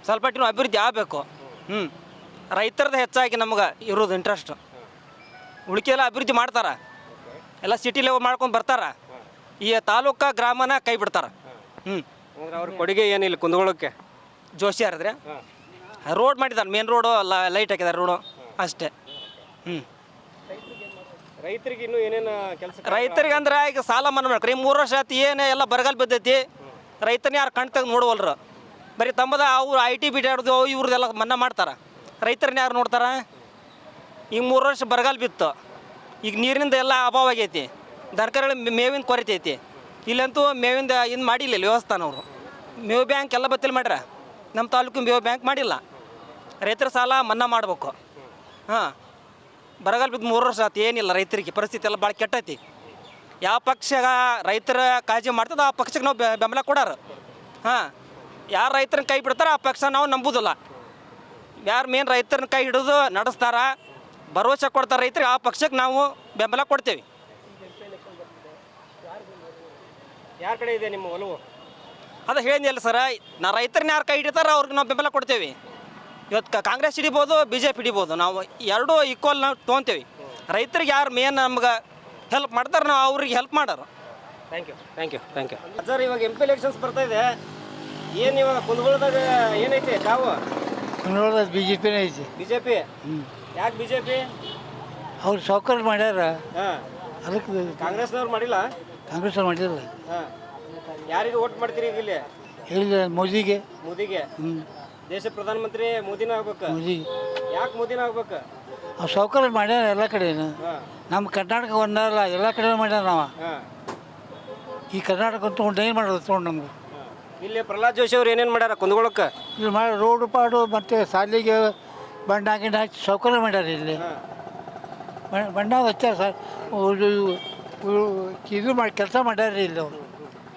ಸ್ವಲ್ಪ ಮಟ್ಟಿನ ಅಭಿವೃದ್ಧಿ ಆಗಬೇಕು ರೈತರದ್ದು ಹೆಚ್ಚಾಗಿ ನಮ್ಗೆ ಇರೋದು ಇಂಟ್ರೆಸ್ಟ್ ಉಳಿಕೆಲ್ಲ ಅಭಿವೃದ್ಧಿ ಮಾಡ್ತಾರೆ ಎಲ್ಲ ಸಿಟಿ ಲೆವೆಲ್ ಮಾಡ್ಕೊಂಡು ಬರ್ತಾರೆ ಈ ತಾಲೂಕು ಗ್ರಾಮನ ಕೈ ಬಿಡ್ತಾರೆ ಅಂದ್ರೆ ಅವ್ರ ಕೊಡುಗೆ ಏನಿಲ್ಲ ಕುಂದಗೋಳಕ್ಕೆ ಜೋಶಿ ಯಾರದ್ರೆ ರೋಡ್ ಮಾಡಿದ್ದಾರೆ ಮೇನ್ ರೋಡು ಲೈಟ್ ಹಾಕಿದ್ದಾರೆ ರೋಡು ಅಷ್ಟೇ ರೈತರಿಗೆ ಇನ್ನೂ ಏನೇನು ಕೆಲಸ ರೈತರಿಗೆ ಅಂದ್ರೆ ಈಗ ಸಾಲ ಮನ್ನಾ ಮಾಡ್ರಿ 3 ವರ್ಷ ಆಯ್ತು ಏನು ಎಲ್ಲ ಬರಗಾಲ ಬಿದ್ದೈತಿ ರೈತನ ಯಾರು ಕಣ್ ತೆಗೆದು ನೋಡುವಲ್ರು ಬರೀ ತಮ್ಮದ ಅವ್ರು IT ಬಿಟ್ಟಾಡ್ದು ಇವ್ರದ್ದೆಲ್ಲ ಮನ್ನಾ ಮಾಡ್ತಾರೆ ರೈತರನ್ನ ಯಾರು ನೋಡ್ತಾರೆ ಈಗ 3 ವರ್ಷ ಬರಗಾಲ ಬಿತ್ತು ಈಗ ನೀರಿನಿಂದ ಎಲ್ಲ ಅಭಾವ ಆಗೈತಿ ದರ್ಕಾರಗಳು ಮೇವಿನ ಕೊರತೆ ಐತಿ ಇಲ್ಲಂತೂ ಮೇವಿಂದ ಇನ್ನು ಮಾಡಿಲ್ಲ ವ್ಯವಸ್ಥಾನವರು ಮೇವು ಬ್ಯಾಂಕ್ ಎಲ್ಲ ಬತ್ತಿಲ್ ಮಾಡ್ಯಾರ ನಮ್ಮ ತಾಲೂಕು ಮೇವು ಬ್ಯಾಂಕ್ ಮಾಡಿಲ್ಲ ರೈತರ ಸಾಲ ಮನ್ನಾ ಮಾಡ್ಬೇಕು ಹಾಂ ಬರಗಾಲ ಬಿದ್ದು 3 ವರ್ಷ ಆಯ್ತು ಏನಿಲ್ಲ ರೈತರಿಗೆ ಪರಿಸ್ಥಿತಿ ಎಲ್ಲ ಭಾಳ ಕೆಟ್ಟೈತಿ ಯಾವ ಪಕ್ಷ ರೈತರ ಕಾಳಜಿ ಮಾಡ್ತದೆ ಆ ಪಕ್ಷಕ್ಕೆ ನಾವು ಬೆಂಬಲ ಕೊಡೋರು ಹಾಂ ಯಾರು ರೈತರನ್ನ ಕೈ ಬಿಡ್ತಾರೆ ಆ ಪಕ್ಷ ನಾವು ನಂಬುದಿಲ್ಲ ಯಾರು ಮೇನ್ ರೈತರನ್ನ ಕೈ ಹಿಡಿದು ನಡೆಸ್ತಾರ ಭರವಸೆ ಕೊಡ್ತಾರೆ ರೈತರಿಗೆ ಆ ಪಕ್ಷಕ್ಕೆ ನಾವು ಬೆಂಬಲ ಕೊಡ್ತೇವೆ ಯಾರ ಕಡೆ ಇದೆ ನಿಮ್ಮ ಒಲವು? ಅದು ಹೇಳಿದ್ನಲ್ಲ ಸರ ನಾ ರೈತರನ್ನ ಯಾರು ಕೈ ಹಿಡಿತಾರ ಅವ್ರಿಗೆ ನಾವು ಬೆಂಬಲ ಕೊಡ್ತೇವೆ ಇವತ್ತು ಕಾಂಗ್ರೆಸ್ ಹಿಡಿಬೋದು BJP ಹಿಡಿಬೋದು ನಾವು ಎರಡೂ ಈಕ್ವಲ್ ನಾವು ತೊಗೊತೇವೆ ರೈತರಿಗೆ ಯಾರು ಮೇನ್ ನಮ್ಗೆ ಹೆಲ್ಪ್ ಮಾಡ್ತಾರೆ ನಾವು ಅವ್ರಿಗೆ ಹೆಲ್ಪ್ ಮಾಡೋರು ಥ್ಯಾಂಕ್ ಯು ಸರ್ ಇವಾಗ MP ಎಲೆಕ್ಷನ್ಸ್ ಬರ್ತಾ ಇದೆ ಏನು ಇವಾಗ ಕುಂದಗೋಳದಾಗ ಏನೈತೆ ತಾವು ನೋಡೋದು BJPನೇ ಐತಿ BJP ಯಾಕೆ BJP? ಅವ್ರು ಸೌಕರ್ಯ ಮಾಡ್ಯಾರ ಹಾಂ ಅದಕ್ಕೆ ಕಾಂಗ್ರೆಸ್ನವ್ರು ಮಾಡಿಲ್ಲ ಕಾಂಗ್ರೆಸ್ ಮಾಡಿಲ್ಲ ಹಾಂ ಯಾರಿಗೆ ವೋಟ್ ಮಾಡ್ತೀರಿ ಈಗ ಇಲ್ಲಿ? ಇಲ್ಲ ಮೋದಿಗೆ ಮೋದಿಗೆ ದೇಶ ಪ್ರಧಾನಮಂತ್ರಿ ಮೋದಿನ ಆಗ್ಬೇಕು. ಮೋದಿಗೆ ಯಾಕೆ ಮೋದಿನ ಆಗ್ಬೇಕು? ಅವ್ರು ಸೌಕರ್ಯ ಮಾಡ್ಯಾರ ಎಲ್ಲ ಕಡೆನೂ ಹಾಂ ನಮ್ಮ ಕರ್ನಾಟಕ ಒಂದಲ್ಲ ಎಲ್ಲ ಕಡೆ ಮಾಡ್ಯಾರ ನಾವು ಹಾಂ ಈ ಕರ್ನಾಟಕ ತೊಗೊಂಡು ಏನು ಮಾಡೋದು ತೊಗೊಂಡು ನಮ್ಗೆ ಇಲ್ಲಿ ಪ್ರಹ್ಲಾದ್ ಜೋಶಿ ಅವ್ರು ಏನೇನು ಮಾಡ್ಯಾರ ಕುಂದಗೋಳಕ್ಕೆ? ಇಲ್ಲಿ ಮಾಡಿ ರೋಡು ಪಾಡು ಮತ್ತು ಸಾಲಿಗೆ ಬಣ್ಣ ಗಿಣ್ಣ ಹಚ್ಚಿ ಸೌಕರ್ಯ ಮಾಡ್ಯಾರ ಇಲ್ಲಿ ಬಣ್ಣ ಹಚ್ಚಾರ ಸರ್ ಇದು ಮಾಡಿ ಕೆಲಸ ಮಾಡ್ಯಾರ ಇಲ್ಲಿ ಅವರು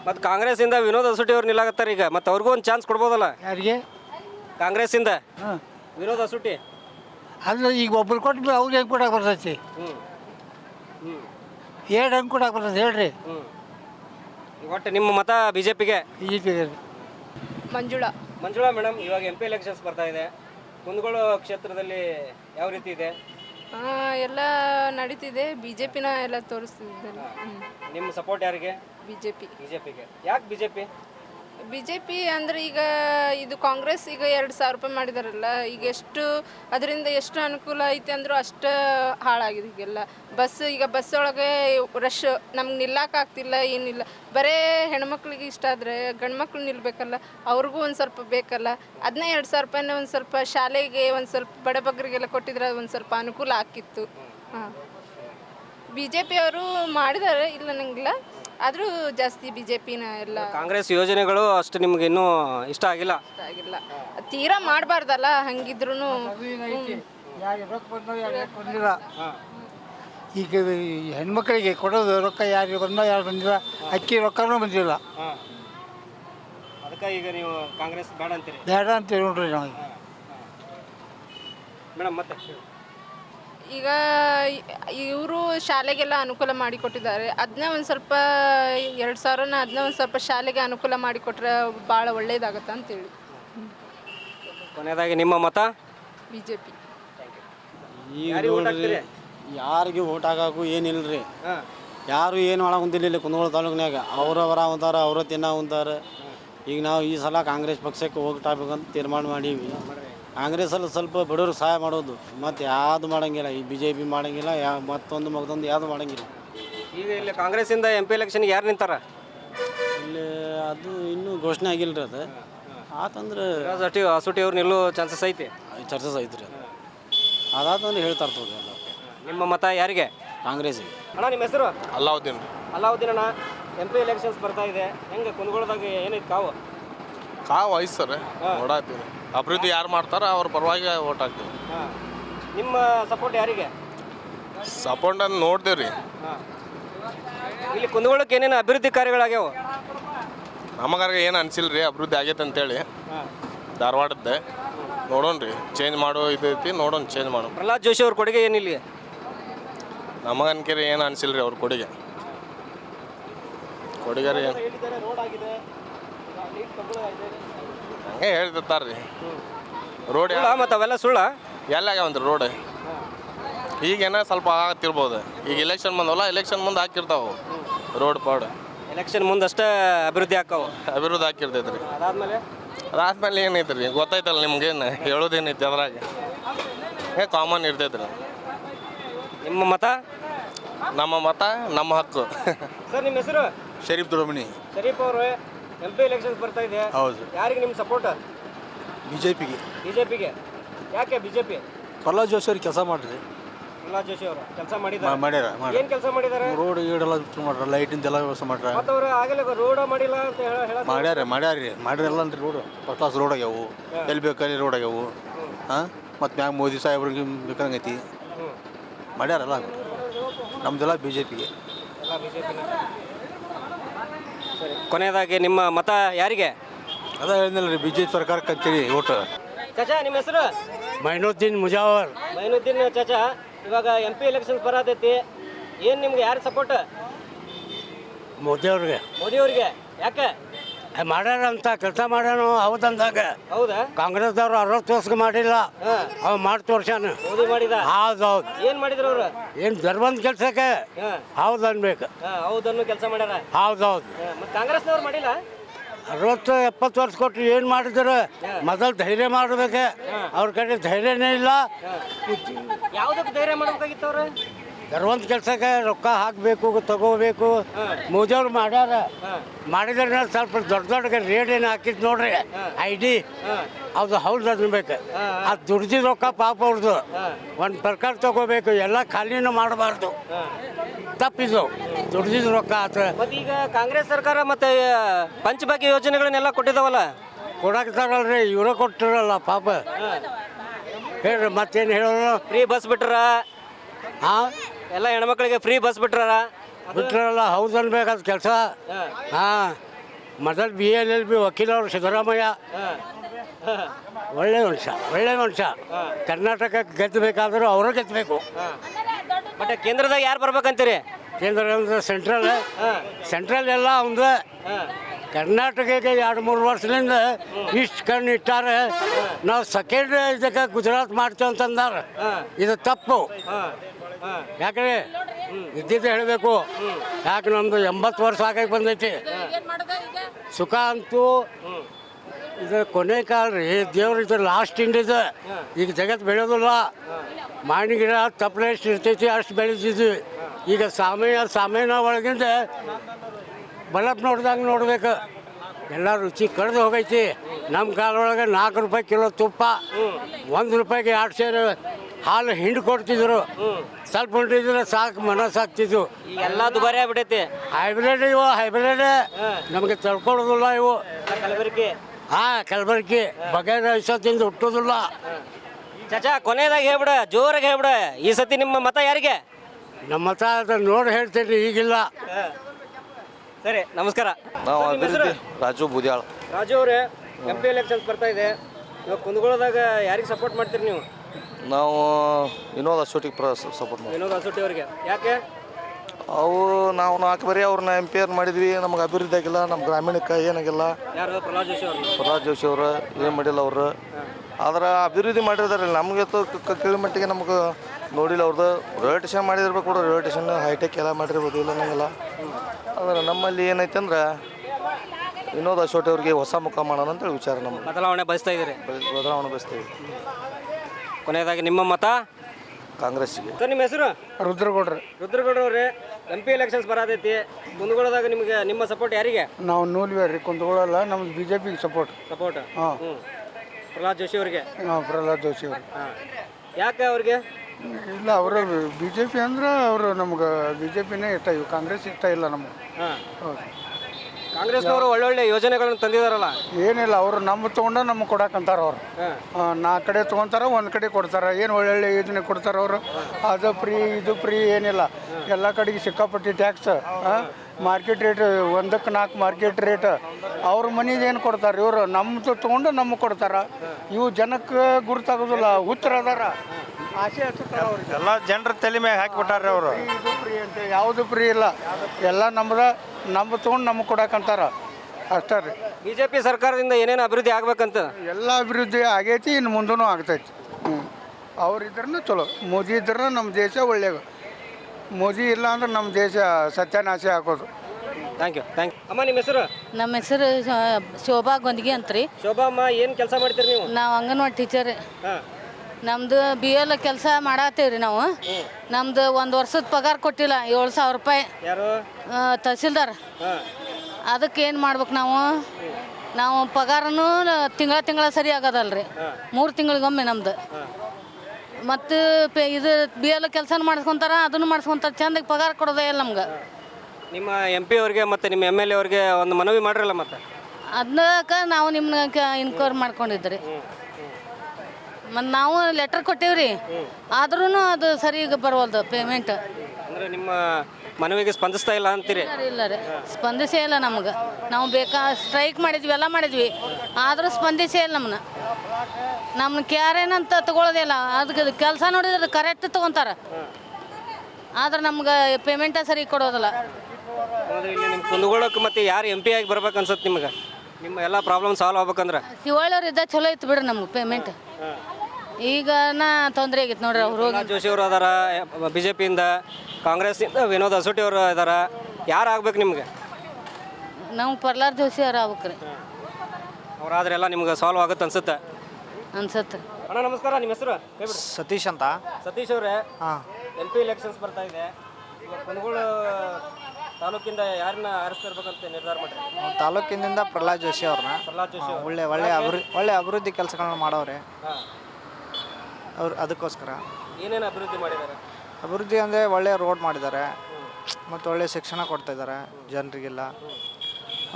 ಮತ್ತು ಕಾಂಗ್ರೆಸ್ಸಿಂದ ವಿನೋದ್ ಅಸೂಟಿ ಅವ್ರು ನಿಲ್ಲಾಗತ್ತಾರೆ ಈಗ ಮತ್ತು ಅವ್ರಿಗೂ ಒಂದು ಚಾನ್ಸ್ ಕೊಡ್ಬೋದಲ್ಲ? ಯಾರಿಗೆ ಕಾಂಗ್ರೆಸ್ಸಿಂದ ಹಾಂ ವಿನೋದ್ ಅಸೂಟಿ. ಅಂದ್ರೆ ಈಗ ಒಬ್ರು ಕೊಟ್ಟು ಅವ್ರು ಹೆಂಗೆ ಕೊಡಕ್ಕೆ ಬರ್ತೈತಿ ಎರಡು ಹೆಂಗೆ ಕೊಡಕ್ಕೆ ಬರ್ತೈತಿ ಹೇಳ್ರಿ ಒಟ್ಟು ನಿಮ್ಮ ಮತ BJPಗೆ? BJP ಮಂಜುಳಾ ಮೇಡಮ್, ಇವಾಗ MP ಎಲೆಕ್ಷನ್ಸ್ ಬರ್ತಾ ಇದೆ, ಕುಂದಗೋಳ ಕ್ಷೇತ್ರದಲ್ಲಿ ಯಾವ ರೀತಿ ಇದೆ? ಎಲ್ಲ ನಡೀತಿದೆ, BJPನ ಎಲ್ಲ ತೋರಿಸ್ತಿದ್ದಾರೆ. ನಿಮ್ಮ ಸಪೋರ್ಟ್ ಯಾರಿಗೆ? BJPಗೆ. ಯಾಕೆ BJP ಅಂದರೆ ಈಗ ಇದು ಕಾಂಗ್ರೆಸ್ ಈಗ 2,000 ರೂಪಾಯಿ ಮಾಡಿದಾರಲ್ಲ, ಈಗ ಅದರಿಂದ ಎಷ್ಟು ಅನುಕೂಲ ಐತೆ ಅಂದರೂ ಅಷ್ಟು ಹಾಳಾಗಿದೆ ಈಗೆಲ್ಲ. ಈಗ ಬಸ್ ಒಳಗೆ ರಶ್ ನಮ್ಗೆ ನಿಲ್ಲಕ್ಕಾಗ್ತಿಲ್ಲ, ಏನಿಲ್ಲ. ಬರೇ ಹೆಣ್ಮಕ್ಳಿಗೆ ಇಷ್ಟ ಆದರೆ ಗಂಡು ಮಕ್ಳು ನಿಲ್ಬೇಕಲ್ಲ, ಅವ್ರಿಗೂ ಒಂದು ಸ್ವಲ್ಪ ಬೇಕಲ್ಲ. ಅದನ್ನೇ 2,000 ರೂಪಾಯಿನ ಒಂದು ಸ್ವಲ್ಪ ಶಾಲೆಗೆ ಒಂದು ಸ್ವಲ್ಪ ಬಡಬಗ್ಗರಿಗೆಲ್ಲ ಕೊಟ್ಟಿದ್ರೆ ಒಂದು ಸ್ವಲ್ಪ ಅನುಕೂಲ ಆಗ್ತಿತ್ತು. ಹಾಂ, BJP ಅವರು ಮಾಡಿದ್ದಾರೆ, ಇಲ್ಲ ನಂಗಿಲ್ಲ, ಆದರೂ ಜಾಸ್ತಿ BJPನ ಎಲ್ಲ. ಕಾಂಗ್ರೆಸ್ ಯೋಜನೆಗಳು ಅಷ್ಟು ನಿಮ್ಗೆ ಇನ್ನೂ ಇಷ್ಟ ಆಗಿಲ್ಲ? ತೀರಾ ಮಾಡಬಾರ್ದಲ್ಲ, ಹಂಗಿದ್ರು. ಬಂದಿಲ್ಲ ಈಗ ಹೆಣ್ಮಕ್ಳಿಗೆ ಕೊಡೋದು ರೊಕ್ಕ ಯಾರಿಗೆ ಯಾರು ಬಂದಿಲ್ಲ, ಅಕ್ಕಿ ರೊಕ್ಕನೂ ಬಂದಿಲ್ಲ. ಅದಕ್ಕೆ ಈಗ ನೀವು ಕಾಂಗ್ರೆಸ್ ಬೇಡ ಅಂತೀರಿ? ಬೇಡ ಅಂತೀವಿ ನೋಡ್ರಿ ನಾವು. ಮೇಡಮ್ ಮತ್ತೆ ಈಗ ಇವರು ಶಾಲೆಗೆಲ್ಲ ಅನುಕೂಲ ಮಾಡಿಕೊಟ್ಟಿದ್ದಾರೆ, ಅದನ್ನ ಒಂದು ಸ್ವಲ್ಪ 2,000ನ ಅದನ್ನ ಒಂದು ಸ್ವಲ್ಪ ಶಾಲೆಗೆ ಅನುಕೂಲ ಮಾಡಿಕೊಟ್ರೆ ಭಾಳ ಒಳ್ಳೇದಾಗತ್ತೆ ಅಂತೇಳಿ. ಕೊನೆಯದಾಗಿ ನಿಮ್ಮ ಮತ? BJP. ಯಾರಿಗೆ ಓಟ್ ಹಾಕಕ್ಕೂ ಏನಿಲ್ಲ ರೀ, ಯಾರು ಏನು ಮಾಡಕ್ಕೆ ಕುಂತಿಲ್ಲ ಇಲ್ಲಿ ಕುಂದಗೋಳ ತಾಲೂಕಿನಾಗ. ಅವರವರ ಅಂತಾರ, ಅವ್ರ ತಿನ್ನ ಅಂತಾರೆ. ಈಗ ನಾವು ಈ ಸಲ ಕಾಂಗ್ರೆಸ್ ಪಕ್ಷಕ್ಕೆ ಹೋಗ್ಬೇಕಂತ ತೀರ್ಮಾನ ಮಾಡೀವಿ. ಕಾಂಗ್ರೆಸ್ಸಲ್ಲಿ ಸ್ವಲ್ಪ ಬಡವ್ರಿಗೆ ಸಹಾಯ ಮಾಡೋದು, ಮತ್ತು ಯಾವುದು ಮಾಡೋಂಗಿಲ್ಲ. ಈ BJP ಮಾಡೋಂಗಿಲ್ಲ, ಮತ್ತೊಂದು ಯಾವುದು ಮಾಡೋಂಗಿಲ್ಲ. ಈಗ ಇಲ್ಲಿ ಕಾಂಗ್ರೆಸ್ಸಿಂದ MP ಎಲೆಕ್ಷನ್ಗೆ ಯಾರು ನಿಂತಾರ? ಇಲ್ಲಿ ಅದು ಇನ್ನೂ ಘೋಷಣೆ ಆಗಿಲ್ಲ ರೀ. ಅದು ಆತಂದ್ರೆ ಅಸೂಟಿ ಅವ್ರು ನಿಲ್ಲೋ ಚಾನ್ಸಸ್ ಐತಿ? ಚರ್ಚಸ್ ಐತ್ರಿ. ಅದು ಅದಾತಂದ್ರೆ ಹೇಳ್ತಾರೆ ತೋರಿ ಎಲ್ಲ. ನಿಮ್ಮ ಮತ ಯಾರಿಗೆ? ಕಾಂಗ್ರೆಸ್ಸಿಗೆ. ಅಣ್ಣ, ನಿಮ್ಮ ಹೆಸರು? ಅಲ್ಲಾವುದ್ದೀನ್. ಅಣ್ಣ, MP ಎಲೆಕ್ಷನ್ಸ್ ಬರ್ತಾ ಇದೆ, ಹೆಂಗೆ ಕುಂದಗೋಳದಾಗ ಏನೈತೆ ಕಾವು ಐತೆ ಸರ್, ಓಡಾಡ್ತೀವಿ. ಅಭಿವೃದ್ಧಿ ಯಾರು ಮಾಡ್ತಾರ ಅವ್ರ ಪರವಾಗಿ ಓಟ್ ಹಾಕ್ತೀವಿ. ನಿಮ್ಮ ಸಪೋರ್ಟ್ ಯಾರಿಗೆ? ಸಪೋರ್ಟ್ ಅಂತ ನೋಡ್ತೀವಿ ರೀ. ಇಲ್ಲಿ ಕುಂದಗೋಳಕ್ಕೆ ಏನೇನು ಅಭಿವೃದ್ಧಿ ಕಾರ್ಯಗಳಾಗ್ಯಾವ? ನಮಗಾರ ಏನು ಅನ್ಸಿಲ್ಲ ರೀ ಅಭಿವೃದ್ಧಿ ಆಗೈತೆ ಅಂತೇಳಿ. ಧಾರವಾಡದ್ದೆ ನೋಡೋಣ ರೀ, ಚೇಂಜ್ ಮಾಡೋ ಇದೈತಿ, ನೋಡೋಣ ಚೇಂಜ್ ಮಾಡೋಣ. ಪ್ರಹ್ಲಾದ್ ಜೋಶಿ ಅವ್ರ ಕೊಡುಗೆ ಏನಿಲ್ಲ? ನಮಗನ್ಕೇರಿ ಏನು ಅನ್ಸಿಲ್ಲ ರೀ ಅವ್ರ ಕೊಡುಗೆ ರೀ. ಹಂಗೆ ಹೇಳ್ತಿರ್ತಾರೆ ರೀ. ರೋಡ್ ಮತ್ತು ಅವೆಲ್ಲ ಸುಳ್ಳ? ಎಲ್ಲಾಗ್ಯಾವಂತ್ರಿ ರೋಡ್. ಈಗೇನೋ ಸ್ವಲ್ಪ ಆಗತ್ತಿರ್ಬೋದು. ಈಗ ಎಲೆಕ್ಷನ್ ಬಂದವಲ್ಲ, ಎಲೆಕ್ಷನ್ ಮುಂದೆ ಹಾಕಿರ್ತಾವೆ ರೋಡ್ ಪಾಡ್. ಎಲೆಕ್ಷನ್ ಮುಂದಷ್ಟೇ ಅಭಿವೃದ್ಧಿ ಹಾಕಿರ್ತೈತೆ ರೀ. ಅದಾದ್ಮೇಲೆ ಏನೈತೆ ರೀ ಗೊತ್ತಾಯ್ತಲ್ಲ ನಿಮ್ಗೇನು ಹೇಳೋದೇನೈತಿ ಅದ್ರಾಗ, ಕಾಮನ್ ಇರ್ತೈತೆ ರೀ. ನಿಮ್ಮ ಮತ? ನಮ್ಮ ಮತ ನಮ್ಮ ಹಕ್ಕು. ಸರ್ ನಿಮ್ಮ ಹೆಸರು? ಶರೀಫ್ ದೊಡಮನಿ. ಶರೀಫ್ ಅವರು MP ಎಲೆಕ್ಷನ್ಸ್ ಬರ್ತಾ ಇದೆ. ಹೌದು. ಯಾರಿಗೆ ನಿಮ್ಮ ಸಪೋರ್ಟ್? BJPಗೆ. BJPಗೆ. ಯಾಕೆ BJP? ಪ್ರಹ್ಲಾದ್ ಜೋಶಿ ಅವ್ರಿಗೆ ಕೆಲಸ ಮಾಡಿರಿ. ಪ್ರಹ್ಲಾದ್ ಜೋಶಿ ಅವರು ಕೆಲಸ ಮಾಡಿದ್ದಾರೆ. ಮಾಡ್ಯಾರ ಏನು ಕೆಲಸ ಮಾಡಿದ್ದಾರೆ? ರೋಡ್ ಗೀಡೆಲ್ಲ ಮಾಡ್ಯಾರ, ಲೈಟಿಂದೆಲ್ಲ ವ್ಯವಸ್ಥೆ ಮಾಡ್ಯಾರ. ಮತ್ತು ಅವರು ಆಗಲೇ ರೋಡ ಮಾಡಿಲ್ಲ ಅಂತ ಮಾಡ್ಯಾರಿ ಮಾಡಿರಲ್ಲ ಅಂದ್ರಿ ರೋಡ್ ಫಸ್ಟ್ ಕ್ಲಾಸ್ ರೋಡ್ ಆಗ್ಯಾವು, ಎಲ್ಲಿ ಬೇಕಾದ್ರೆ ರೋಡ್ ಆಗ್ಯಾವು. ಹಾಂ ಮತ್ತು ಮ್ಯಾಗ ಮೋದಿ ಸಾಹೇಬ್ರಿಗೆ ಬೇಕಾಗೈತಿ ಮಾಡ್ಯಾರಲ್ಲ. ನಮ್ದೆಲ್ಲ BJPಗೆ. ಸರಿ, ಕೊನೆಯದಾಗಿ ನಿಮ್ಮ ಮತ ಯಾರಿಗೆ? ಅದ ಹೇಳಿದ್ನಲ್ಲ ರೀ, BJP ಸರ್ಕಾರಕ್ಕೆ ಅಂತೀರಿ ಓಟ್. ಚಾಚಾ ನಿಮ್ಮ ಹೆಸರು? ಮೈನುದ್ದೀನ್ ಮುಜಾವರ್. ಮೈನುದ್ದೀನ್ ಚಾಚಾ, ಇವಾಗ MP ಎಲೆಕ್ಷನ್ಸ್ ಬರತೈತಿ, ಏನು ನಿಮ್ಗೆ ಯಾರು ಸಪೋರ್ಟ್? ಮೋದಿ ಅವ್ರಿಗೆ. ಮೋದಿ ಅವ್ರಿಗೆ. ಯಾಕೆ? ಮಾಡ್ಯಾರ ಅಂತ ಕೆಲಸ ಮಾಡ್ಯಾನು ಹೌದಂದಾಗ. ಹೌದಾ? ಕಾಂಗ್ರೆಸ್ದವ್ರು 60 ವರ್ಷಕ್ಕೆ ಮಾಡಿಲ್ಲ, ಅವ್ ಮಾಡಿ ತೋರ್ಸ್ಯಾನ. ಮೋದಿ ಮಾಡಿದ? ಹೌದು. ಏನು ಮಾಡಿದ್ರು ಅವರು? ಏನು ಧರ್ಮದ ಕೆಲಸಕ್ಕೆ ಹೌದು ಅನ್ಬೇಕು. ಹೌದನ್ನು ಕೆಲಸ ಮಾಡ್ಯಾರ. ಹೌದೌದು. ಮತ್ತು ಕಾಂಗ್ರೆಸ್ನವ್ರು ಮಾಡಿಲ್ಲ? 60-70 ವರ್ಷ ಕೊಟ್ಟು ಏನು ಮಾಡಿದ್ರು? ಮೊದಲು ಧೈರ್ಯ ಮಾಡಬೇಕು. ಅವ್ರ ಕಡೆ ಧೈರ್ಯನೇ ಇಲ್ಲ. ಯಾವುದಕ್ಕೆ ಧೈರ್ಯ ಮಾಡ್ಬೇಕಾಗಿತ್ತು ಅವ್ರು? ಧರ್ಮದ ಕೆಲಸಕ್ಕೆ ರೊಕ್ಕ ಹಾಕಬೇಕು, ತಗೋಬೇಕು. ಮೋದಿಯವ್ರು ಮಾಡ್ಯಾರ. ಮಾಡಿದ್ರೆ ಸ್ವಲ್ಪ ದೊಡ್ಡ ದೊಡ್ಡ ರೇಟ್ ಏನು ಹಾಕಿದ್ ನೋಡ್ರಿ, ID ಅದು ಹೌದು ಅನ್ಬೇಕು. ಅದು ದುಡ್ದಿದ ರೊಕ್ಕ ಪಾಪ ಅವ್ರದ್ದು ಒಂದು ಪ್ರಕಾರ ತಗೋಬೇಕು, ಎಲ್ಲ ಖಾಲಿನೂ ಮಾಡಬಾರ್ದು. ತಪ್ಪಿದ್ದು ದುಡ್ದಿದ ರೊಕ್ಕ ಆತ. ಮತ್ತು ಈಗ ಕಾಂಗ್ರೆಸ್ ಸರ್ಕಾರ ಮತ್ತೆ ಪಂಚಭಾಗ್ಯ ಯೋಜನೆಗಳನ್ನೆಲ್ಲ ಕೊಟ್ಟಿದ್ದಾವಲ್ಲ? ಕೊಡಾಕ್ತಾರಲ್ರಿ, ಇವರೇ ಕೊಟ್ಟಿರಲ್ಲ ಪಾಪ. ಹೇಳ್ರಿ ಮತ್ತೇನು ಹೇಳೋರು? ಫ್ರೀ ಬಸ್ ಬಿಟ್ರ, ಹಾಂ ಎಲ್ಲ ಹೆಣ್ಮಕ್ಳಿಗೆ ಫ್ರೀ ಬಸ್ ಬಿಟ್ರಾರ. ಬಿಟ್ರಲ್ಲ ಹೌದು ಅನ್ಬೇಕಾದ ಕೆಲಸ. ಹಾಂ ಮೊದಲು BLLB ವಕೀಲರು ಸಿದ್ದರಾಮಯ್ಯ ಒಳ್ಳೆ ಮನುಷ್ಯ. ಕರ್ನಾಟಕಕ್ಕೆ ಗೆದ್ದಬೇಕಾದ್ರೂ ಅವರೇ ಗೆದ್ದಬೇಕು. ಬಟ್ ಕೇಂದ್ರದಾಗ ಯಾರು ಬರ್ಬೇಕಂತೀರಿ? ಕೇಂದ್ರ ಅಂದ್ರೆ ಸೆಂಟ್ರಲ್ ಎಲ್ಲ ಅವಂದು. ಕರ್ನಾಟಕಕ್ಕೆ 2-3 ವರ್ಷದಿಂದ ಇಷ್ಟು ಕಣ್ಣು ಇಟ್ಟಾರೆ. ನಾವು ಸೆಕೆಂಡ್ ಇದಕ್ಕೆ ಗುಜರಾತ್ ಮಾಡ್ತೇವೆ ಅಂತಂದಾರ. ಇದು ತಪ್ಪು. ಯಾಕಂದ್ರೆ ಇದ್ದಿದ್ದು ಹೇಳಬೇಕು. ಯಾಕೆ ನಮ್ದು 80 ವರ್ಷ ಆಗಕ್ಕೆ ಬಂದೈತಿ. ಸುಖ ಅಂತೂ ಇದು ಕೊನೆ ಕಾಲ ರೀ. ದೇವ್ರ ಇದು ಲಾಸ್ಟ್ ಇಂಡಿದು. ಈಗ ಜಗತ್ತು ಬೆಳೆಯೋದಿಲ್ಲ. ಮಾವಿನ ಗಿಡ ತಪ್ಪಲೆ ಎಷ್ಟು ಇರ್ತೈತಿ ಅಷ್ಟು ಬೆಳೆದಿದ್ವಿ. ಈಗ ಸಾಮಾನ್ಯ ಒಳಗಿಂದ ಬಲಪ್ ನೋಡ್ದಂಗೆ ನೋಡ್ಬೇಕು. ಎಲ್ಲ ರುಚಿ ಕಳೆದು ಹೋಗೈತಿ. ನಮ್ಮ ಕಾಲೊಳಗೆ 4 ರೂಪಾಯಿ ಕಿಲೋ ತುಪ್ಪ, 1 ರೂಪಾಯಿಗೆ 2 ಸೇರು ಹಾಲು ಹಿಂಡು ಕೊಡ್ತಿದ್ರು. ಸ್ವಲ್ಪ ಹೊಂಟಿದ್ರೆ ಸಾಕು ಮನಸ್ಸಾಗ್ತಿದ್ವು. ಎಲ್ಲ ದುಬಾರಿ ಆಗ್ಬಿಟ್ಟೈತಿ. ಹೈಬ್ರಿಡ್ ನಮಗೆ ತಡ್ಕೊಳ್ಳೋದಿಲ್ಲ ಇವು. ಕಲಬೆರಕೆ. ಕಲಬೆರಕೆ ಬಗೆರ ಐಸತ್ತಿಂದ ಹುಟ್ಟೋದಿಲ್ಲ. ಚಾಚಾ ಕೊನೆಯದಾಗಿ ಹೇಳ್ಬಿಡ, ಜೋರಾಗಿ ಹೇಳ್ಬಿಡ, ಈ ಸತಿ ನಿಮ್ಮ ಮತ ಯಾರಿಗೆ? ನಮ್ಮ ಮತ ನೋಡಿ ಹೇಳ್ತೇನೆ, ಈಗಿಲ್ಲ. ಸರಿ, ನಮಸ್ಕಾರ. ನಾವು ಅಭಿವೃದ್ಧಿ ರಾಜು ಬುದ್ಯಾಳ್. ರಾಜು ಅವರೇ, MP ಎಲೆಕ್ಷನ್ಸ್ ಬರ್ತಾ ಇದೆ, ಇವಾಗ ಕುಂದಗೋಳದಾಗ ಯಾರಿಗೆ ಸಪೋರ್ಟ್ ಮಾಡ್ತೀರಿ ನೀವು? ನಾವು ವಿನೋದ್ ಅಸೋಟಿಗೆ ಸಪೋರ್ಟ್ ಮಾಡಿ. ವಿನೋದ್ ಅಸೋಟಿ ಅವ್ರಿಗೆ. ಯಾಕೆ? ನಾವು 4 ಬರೀ ಅವ್ರನ್ನ MP ಮಾಡಿದ್ವಿ. ನಮ್ಗೆ ಅಭಿವೃದ್ಧಿ ಆಗಿಲ್ಲ, ನಮ್ಮ ಗ್ರಾಮೀಣಕ್ಕೆ ಏನಾಗಿಲ್ಲ. ಯಾರು? ಪ್ರಹ್ಲಾದ್ ಜೋಶಿ ಅವರು. ಪ್ರಹ್ಲಾದ್ ಜೋಶಿ ಅವರು ಏನು ಮಾಡಿಲ್ಲ ಅವರು. ಆದ್ರೆ ಅಭಿವೃದ್ಧಿ ಮಾಡಿದಾರೆ. ನಮಗೆ ಕೇಳಿ ಮಟ್ಟಿಗೆ ನಮ್ಗೆ ನೋಡಿಲ್ಲ. ಅವ್ರದ್ದು ರೈಲ್ವೆ ಸ್ಟೇಷನ್ ಮಾಡಿದಿರ್ಬೇಕು ಕೂಡ. ರೈಲ್ವೆ ಸ್ಟೇಷನ್ ಹೈಟೆಕ್ ಎಲ್ಲ ಮಾಡಿರ್ಬೋದು, ಇಲ್ಲ ನಂಗೆಲ್ಲ. ಆದರೆ ನಮ್ಮಲ್ಲಿ ಏನೈತೆ ಅಂದ್ರೆ ವಿನೋದ್ ಅಸೋಟಿ ಅವ್ರಿಗೆ ಹೊಸ ಮುಖ ಮಾಡೋಣ ಅಂತೇಳಿ ವಿಚಾರ. ನಮ್ಗೆ ಬದಲಾವಣೆ ಬಯಸ್ತಾ ಇದ್ದೀರಿ? ಬದಲಾವಣೆ ಬಯಸ್ತೀವಿ. ಕೊನೆಯದಾಗಿ ನಿಮ್ಮ ಮತ? ಕಾಂಗ್ರೆಸ್ಸಿಗೆ. ಸರ್ ನಿಮ್ಮ ಹೆಸರು? ರುದ್ರಗೌಡ್ರಿ. ರುದ್ರಗೌಡ್ರವ್ರೆ, MP ಎಲೆಕ್ಷನ್ಸ್ ಬರತೈತಿ, ಕುಂದಗೋಳದಾಗ ನಿಮಗೆ ನಿಮ್ಮ ಸಪೋರ್ಟ್ ಯಾರಿಗೆ? ನಾವು ನೂಲ್ವೇರಿ ಕುಂತ್ಕೊಳ್ಳಲ್ಲ, ನಮ್ದು BJPಗೆ ಸಪೋರ್ಟ್. ಹಾಂ. ಪ್ರಹ್ಲಾದ್ ಜೋಶಿ ಅವ್ರಿಗೆ. ಪ್ರಹ್ಲಾದ್ ಜೋಶಿ ಅವರು. ಯಾಕೆ ಅವ್ರಿಗೆ? ಇಲ್ಲ, ಅವರು BJP ಅಂದ್ರೆ ಅವರು ನಮ್ಗೆ BJPನೇ ಇಷ್ಟ. ಇವು ಕಾಂಗ್ರೆಸ್ ಇಷ್ಟ ಇಲ್ಲ ನಮ್ಗೆ. ಹೌದು. ಕಾಂಗ್ರೆಸ್ನವರು ಒಳ್ಳೊಳ್ಳೆ ಯೋಜನೆಗಳನ್ನು ತಂದಿದಾರಲ್ಲ? ಏನಿಲ್ಲ, ಅವರು ನಮ್ಮ ತೊಗೊಂಡು ನಮಗೆ ಕೊಡಕ್ಕಂತಾರ. ಅವ್ರು 4 ಕಡೆ ತೊಗೊಂತಾರ, 1 ಕಡೆ ಕೊಡ್ತಾರೆ. ಏನು ಒಳ್ಳೊಳ್ಳೆ ಯೋಜನೆ ಕೊಡ್ತಾರೆ ಅವರು. ಅದು ಫ್ರೀ, ಇದು ಫ್ರೀ ಏನಿಲ್ಲ. ಎಲ್ಲ ಕಡೆಗೆ ಸಿಕ್ಕಾಪಟ್ಟಿ ಟ್ಯಾಕ್ಸ್. ಮಾರ್ಕೆಟ್ ರೇಟ್ 1ಕ್ಕೆ 4 ಮಾರ್ಕೆಟ್ ರೇಟ್. ಅವ್ರ ಮನೆದು ಏನು ಕೊಡ್ತಾರೆ ಇವರು? ನಮ್ಮದು ತೊಗೊಂಡು ನಮಗೆ ಕೊಡ್ತಾರೆ. ಇವು ಜನಕ್ಕೆ ಗುರುತಾಗೋದಿಲ್ಲ, ಹುಚ್ಚರ ಅದಾರ. ಆಸೆ ಹಚ್ತಾರೆ ಅವ್ರಿಗೆ. ಎಲ್ಲ ಜನರ ತಲೆ ಮ್ಯಾಗ ಹಾಕಿಬಿಟ್ಟಾರೆ ಅವರು. ಇದು ಫ್ರೀ ಅಂತ ಯಾವುದು ಫ್ರೀ ಇಲ್ಲ. ಎಲ್ಲ ನಮ್ಮ ತೊಗೊಂಡು ನಮಗೆ ಕೊಡಕ್ಕಂತಾರ ಅಷ್ಟೇ ರೀ. BJP ಸರ್ಕಾರದಿಂದ ಏನೇನು ಅಭಿವೃದ್ಧಿ ಆಗ್ಬೇಕಂತ? ಎಲ್ಲ ಅಭಿವೃದ್ಧಿ ಆಗೈತಿ, ಇನ್ನು ಮುಂದೂ ಆಗ್ತೈತಿ. ಅವ್ರಿದ್ರೂ ಚಲೋ. ಮೋದಿ ಇದ್ರೆ ನಮ್ಮ ದೇಶ ಒಳ್ಳೆಯದು. ಮೋದಿ ಇಲ್ಲ ಅಂದ್ರೆ ನಮ್ಮ ದೇಶ ಸತ್ಯನಾಶ ಹಾಕೋದು. Thank you. ಅಮ್ಮ ನಿಮ್ಮ ಹೆಸರು? ನಮ್ಮ ಹೆಸರು ಶೋಭಾ ಗೊಂದಿಗೆ ಅಂತ್ರಿ. ಶೋಭಾ ಅಮ್ಮ, ಏನು ಕೆಲಸ ಮಾಡ್ತೀರಿ ನೀವು? ನಾವು ಅಂಗನವಾಡಿ ಟೀಚರ್. ಹಾಂ. ನಮ್ದು ಬಿ ಎಲ್ ಕೆಲಸ ಮಾಡತ್ತೀವಿ ರೀ ನಾವು. ನಮ್ದು 1 ವರ್ಷದ ಪಗಾರ ಕೊಟ್ಟಿಲ್ಲ, 7,000 ರೂಪಾಯಿ. ಯಾರು? ತಹಸೀಲ್ದಾರ್. ಅದಕ್ಕೆ ಏನು ಮಾಡ್ಬೇಕು ನಾವು ಪಗಾರನು ತಿಂಗಳ ಸರಿ ಆಗೋದಲ್ರಿ, 3 ತಿಂಗಳಿಗೊಮ್ಮೆ ನಮ್ದು. ಮತ್ತು ಇದು ಬಿ ಎಲ್ ಕೆಲಸ ಮಾಡಿಸ್ಕೊಂತಾರ, ಅದನ್ನು ಮಾಡಿಸ್ಕೊಂತಾರ, ಚಂದಾಗಿ ಪಗಾರ ಕೊಡೋದೇ ಇಲ್ಲ ನಮ್ಗೆ. ನಿಮ್ಮ MP ಅವ್ರಿಗೆ ಮತ್ತು ನಿಮ್ಮ MLA ಅವ್ರಿಗೆ ಒಂದು ಮನವಿ ಮಾಡ್ರಲ್ಲ ಮತ್ತೆ. ಅದಕ್ಕೆ ನಾವು ನಿಮ್ಮನ್ನ ಇನ್ಕ್ವೈರಿ ಮಾಡ್ಕೊಂಡಿದ್ರಿ. ಮತ್ತು ನಾವು ಲೆಟರ್ ಕೊಟ್ಟೇವ್ರಿ, ಆದ್ರೂ ಅದು ಸರಿ ಬರವಲ್ದು ಪೇಮೆಂಟ್. ಅಂದರೆ ನಿಮ್ಮ ಮನವಿಗೆ ಸ್ಪಂದಿಸ್ತಾ ಇಲ್ಲ ಅಂತೀರಿ? ಇಲ್ಲ ರೀ, ಸ್ಪಂದಿಸೇ ಇಲ್ಲ ನಮ್ಗೆ. ನಾವು ಸ್ಟ್ರೈಕ್ ಮಾಡಿದ್ವಿ, ಎಲ್ಲ ಮಾಡಿದ್ವಿ, ಆದರೂ ಸ್ಪಂದಿಸೇ ಇಲ್ಲ ನಮ್ಮನ್ನ ಕೇರ್ ಏನಂತ ತಗೊಳ್ಳೋದೇ ಇಲ್ಲ. ಅದಕ್ಕೆ ಕೆಲಸ ನೋಡಿದ್ರೆ ಕರೆಕ್ಟ್ ತೊಗೊತಾರೆ, ಆದ್ರೆ ನಮ್ಗೆ ಪೇಮೆಂಟೇ ಸರಿ ಕೊಡೋದಿಲ್ಲ. ಅಂದರೆ ಇಲ್ಲಿ ನಿಮ್ಮ ಕುಂದಗೋಳಕ್ಕೆ ಮತ್ತೆ ಯಾರು MP ಆಗಿ ಬರ್ಬೇಕು ಅನ್ಸುತ್ತೆ ನಿಮ್ಗೆ? ನಿಮ್ಮ ಎಲ್ಲ ಪ್ರಾಬ್ಲಮ್ ಸಾಲ್ವ್ ಆಗ್ಬೇಕಂದ್ರೆ ಶಿವಳ್ಳವ್ರು ಇದ್ದ ಚಲೋ ಇತ್ತು ಬಿಡ್ರಿ ನಮ್ಗೆ ಪೇಮೆಂಟ್. ಈಗ ತೊಂದರೆ ಆಗೈತೆ ನೋಡ್ರಿ. ಅವ್ರು ಪ್ರಹ್ಲಾದ್ ಜೋಶಿ ಅವರು ಅದಾರ BJPಯಿಂದ, ಕಾಂಗ್ರೆಸ್ಸಿಂದ ವಿನೋದ್ ಅಸೋಟಿ ಅವರು ಇದಾರ. ಯಾರು ಆಗ್ಬೇಕು ನಿಮ್ಗೆ? ನಾವು ಪ್ರಹ್ಲಾದ್ ಜೋಶಿ ಅವ್ರು ಆಗ್ಬೇಕ್ರಿ. ಅವರಾದ್ರೆಲ್ಲ ನಿಮ್ಗೆ ಸಾಲ್ವ್ ಆಗುತ್ತೆ ಅನ್ಸುತ್ತೆ? ಅನ್ಸತ್ತೆ. ಅಣ್ಣ ನಮಸ್ಕಾರ, ನಿಮ್ಮ ಹೆಸರು? ಸತೀಶ್ ಅಂತ. ಸತೀಶ್ ಅವರೇ, ಹಾಂ, MP ಎಲೆಕ್ಷನ್ಸ್ ಬರ್ತಾ ಇದೆ. ಈಗ ಕುಂದಗೋಳ ತಾಲೂಕಿಂದ ಯಾರನ್ನ ಆರಿಸ್ತಿರ್ಬೇಕಂತ ನಿರ್ಧಾರ ಮಾಡಿರಿ? ತಾಲೂಕಿನಿಂದ ಪ್ರಹ್ಲಾದ್ ಜೋಶಿ ಅವ್ರನ್ನ. ಪ್ರಹ್ಲಾದ್ ಜೋಶಿ ಒಳ್ಳೆ ಅಭಿವೃದ್ಧಿ ಕೆಲಸಗಳನ್ನ ಮಾಡೋರೆ ಅವ್ರು. ಅದಕ್ಕೋಸ್ಕರ ಏನೇನು ಅಭಿವೃದ್ಧಿ ಮಾಡಿದ್ದಾರೆ? ಅಭಿವೃದ್ಧಿ ಅಂದರೆ ಒಳ್ಳೆಯ ರೋಡ್ ಮಾಡಿದ್ದಾರೆ ಮತ್ತು ಒಳ್ಳೆಯ ಶಿಕ್ಷಣ ಕೊಡ್ತಾಯಿದ್ದಾರೆ ಜನರಿಗೆಲ್ಲ.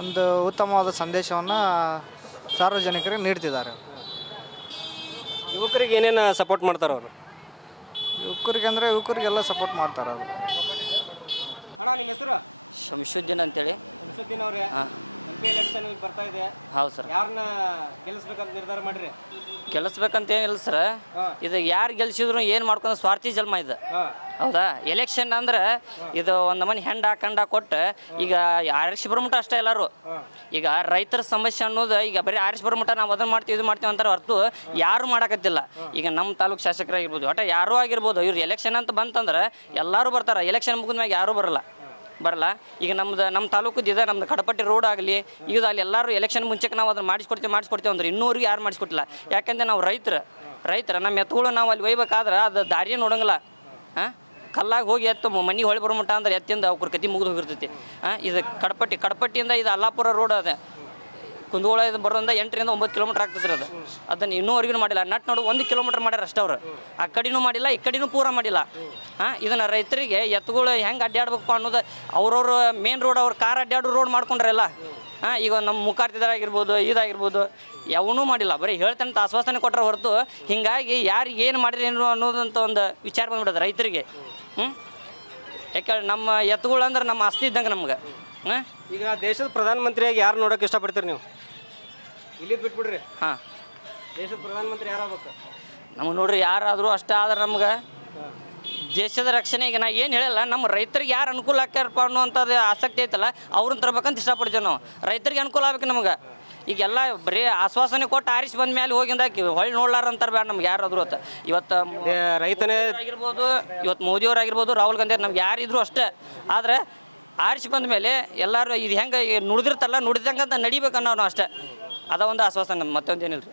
ಒಂದು ಉತ್ತಮವಾದ ಸಂದೇಶವನ್ನು ಸಾರ್ವಜನಿಕರಿಗೆ ನೀಡ್ತಿದ್ದಾರೆ. ಯುವಕರಿಗೆ ಏನೇನು ಸಪೋರ್ಟ್ ಮಾಡ್ತಾರೆ ಅವರು? ಯುವಕರಿಗೆಲ್ಲ ಸಪೋರ್ಟ್ ಮಾಡ್ತಾರೆ ಅವರು. ಅಣ್ಣ ನಿಮ್ಮ ಹೆಸರು? ಶಂಶುದ್ದೀನ್ ಅಂತೇಳಿ. ಶಂಶುದ್ದೀನ್ ಅವರೇ, MP ಎಲೆಕ್ಷನ್ ಬರ್ತಾ ಇದೆ. ಹೌದು ಸರ್. ಯಾರನ್ನ ಗೆಲ್ಲಿಸ್ಬೇಕಂತ ನಿರ್ಧಾರ ಮಾಡಿರಿ? ಗೆಲ್ಲಿಸ್ಬೇಕಂತ ಏನಿಲ್ಲ ಸರ್, ಇದು ಯಾರು ಗೆಲ್ಸಿದ್ರು ಏನು ಮಾಡ್ಕೊಂಡು ಸ್ವಾರ್ಥಿ ಜನ್ಮ ಇದು. ಹೌದಾ? ಎಲೆಕ್ಷನ್ ಅಂದ್ರೆ ಇದು ಒಂದು ಮನೆ ಹೆಂಡ ಕಂಡ ಕೊಟ್ಟು ಈಗ ಆರಿಸಿ ಬರಮುಟ ಅಷ್ಟೇ ಎಲ್ಲರೂ. ಈಗ ರೈತರ ಸಮಸ್ಯೆ ಅನ್ನೋದು ಈಗ ಬರೀ ಆರಿಸಿ ಬರಮುಟ ನಾವು ಅದನ್ನು ಮಾಡ್ತೀವಿ ಇದು ಮಾಡ್ತೀವಿ ಅಂತಾರೆ ಹೊರತು ಯಾರು ಮಾಡೋಕತ್ತಿಲ್ಲ. ಈಗ ನಮ್ಮ ತಾಲೂಕು ಶಾಸಕರಾಗಿರ್ಬೋದು, ಒಟ್ಟು ಯಾರೂ ಆಗಿರ್ಬೋದು, ಇವ್ರು ಎಲೆಕ್ಷನ್ ಅಂತ ಬಂತಂದ್ರೆ ಎಲ್ಲರೂ ಬರ್ತಾರೆ. ಎಲೆಕ್ಷನ್ ಮುಗಿದ ಮ್ಯಾಗ ಯಾರೂ ಬರಲ್ಲ. ಈಗ ನಮ್ಮ ತಾಲೂಕದ್ದು ಇದೆ, ನಮ್ದು ಕಡಪಟ್ಟಿ ರೋಡ್ ಆಗಲಿ ಇದು ಅಲ್ಲಿ ಎಲ್ಲರೂ ಎಲೆಕ್ಷನ್ ಮುಂಚೆಗೆ ನಾವು ಅದನ್ನು ಮಾಡಿಸ್ಕೊಡ್ತೀವಿ ಅಂದ್ರೆ ಇನ್ನೂರಿಗೆ ಯಾರು ಮಾಡಿಸ್ಕೊಟ್ಟಿಲ್ಲ. ಯಾಕಂದರೆ ನಾವು ರೈತರ ನಮ್ಮ ಎತ್ತುಗಳು ನಾವು ಅಲ್ಲಿ ಒಯ್ಬೇಕಾದ್ರೆ ಅದು ದಾರಿಯೇ ನೋಡಂಗಿಲ್ಲ. ಕಲ್ಲಾಗಿ ಹೋಗಿ ಎತ್ತು ಮನೆಗೆ ಹೊಳಿ ಬರೋ ಮಟ್ಟ ಅಂದ್ರೆ ಎತ್ತಿಂದ ಅವ್ರ ಕತಿ ಮುಗಿದು ಹೋಗಿರ್ತೈತಿ. ಇದು ಕಡಪಟ್ಟಿಯಿಂದ ಇದು ಅಲ್ಲಾಪುರ ರೋಡ್ ಅದೇ ಕುಂದಗೋಳ ಇದು ಬರೋದ್ರಿಂದ 8 ರಿಂದ 9 ಕಿಲೋಮೀಟ್ರ್ ಆಗ್ತದೆ ಅದು. ಅದನ್ನು ಇನ್ನೂವರೆಗೂ ಮಾಡಿಲ್ಲ. ನೋಡು 1 ಕಿಲೋಮೀಟ್ರ್ ಮಾಡ್ಯಾರ ಅಷ್ಟೇ ಅವರು. ಆ ಕಡೆನೂ ಮಾಡಿಲ್ಲ, ಈ ಕಡೆನೂ ಪೂರ ಮಾಡಿಲ್ಲ. ಇದನ್ನು ರೈತರಿಗೆ ಎತ್ತುಗಳು ಹೆಂಗೆ ಅಡ್ಡಾಡ್ಬೇಕು ಅನ್ನೋದು ಅವ್ರವ್ರ ಮೇನ್ ರೋಡ್ ಅವ್ರ ಕಾರ್ ಅಡ್ಡಾಡೋ ರೋಡ್ ಮಾಡ್ಕೊಂಡ್ರಲ್ಲ. ಈಗ ನಮ್ಮ ಮುಖಾರ್ತಿದಾಗಿರ್ಬೋದು ಇದಾಗಿರ್ಬೋದು ಯಾವನೂ ಮಾಡಿಲ್ಲ. ಬರೀ ಹೇಳ್ತಾನೆ ಆಶ್ವಾಸನೆ ಕೊಟ್ಟರೆ ಹೊರತು ಹೀಗಾಗಿ ಯಾರಿಗೆ ಏನು ಮಾಡಿರಿ ಏನು ಅನ್ನೋದಂತ ಒಂದು ವಿಚಾರ ಬಂದ್ಬಿಡೋದು ರೈತರಿಗೆ. ಯಾಕಂದ್ರೆ ನಮ್ಮ ಎತ್ತುಗಳು ಅಂದ್ರೆ ನಮ್ಮ ಆಸ್ತಿ ಇದ್ದಂಗೆ ನಮ್ಗೆ. ಈಗ ದೇಶದ ಪ್ರಧಾನಮಂತ್ರಿಯಾಗಿ ಯಾರು ನೋಡೋಕೆ ಇಷ್ಟಪಡ್ತೀರಿ ನೀವು? ಇಲ್ಲಿದ್ದು ಬಿಟ್ಬಿಡ್ರಿ. ದೇಶದ ಪ್ರಧಾನಮಂತ್ರಿ ಯಾರಾಗಬೇಕು? ನಮಗೆ ನೋಡ್ರಿ ಯಾರಾದರೂ ಅಷ್ಟೇ ಆದ್ರೆ ನಮ್ಗೆ ದೇಶದ ರಕ್ಷಣೆಗೆ ನಾ ಏನು ಹೇಳಿಲ್ಲ, ನಮ್ಮ ರೈತರಿಗೆ ಯಾರು ಅನುಕೂಲ ಆಗ್ತಾರಪ್ಪ ಅನ್ನುವಂಥದ್ದು ಆಸಕ್ತಿ ಐತಲ್ಲ ಅವ್ರನ್ನ ತರ್ಬೇಕಂತ ಇಷ್ಟಪಡ್ತೀವಿ ನಾವು. ರೈತರಿಗೆ ಅನುಕೂಲ ಆಗ್ಬೇಕು ನಮ್ಗೆ. ಈಗೆಲ್ಲ ಬರೀ ಆಶ್ವಾಸನೆ ಕೊಟ್ಟು ಆರಿಸಿ ಬಂದ ಮೇಲೆ ಹೋಗಿಂದ ಹೊಳ್ಳಿ ನೋಡ್ಲಾರ ಅಂತಾರೆ ಬೇಡ ನಮ್ಗೆ ಯಾರಾದರೂ. ಇವತ್ತು ರೈತನೇ ಆಗಿರ್ಬೋದು, ಇವತ್ತು ಮೋದಿಯವರಾಗಿರ್ಬೋದು, ರಾಹುಲ್ ಗಾಂಧಿ ನಮ್ಗೆ ಯಾರಿದ್ರು ಅಷ್ಟೇ. ಆದರೆ ಆರಿಸಿ ಬಂದ ಮೇಲೆ ಎಲ್ಲರೂ ಇದು ಹೆಂಗೆ ನುಡಿದಿರ್ತಲ್ಲ ನುಡಿದಂಗೆ ಅಂತ ನಡಿಬೇಕನ್ನೋ ನಾವು ಅಷ್ಟೇ. ಅದ ಒಂದು ಆಶ್ವಾಸನೆ, ಮತ್ತೊಂದು ಏನಿಲ್ಲ ರೀ.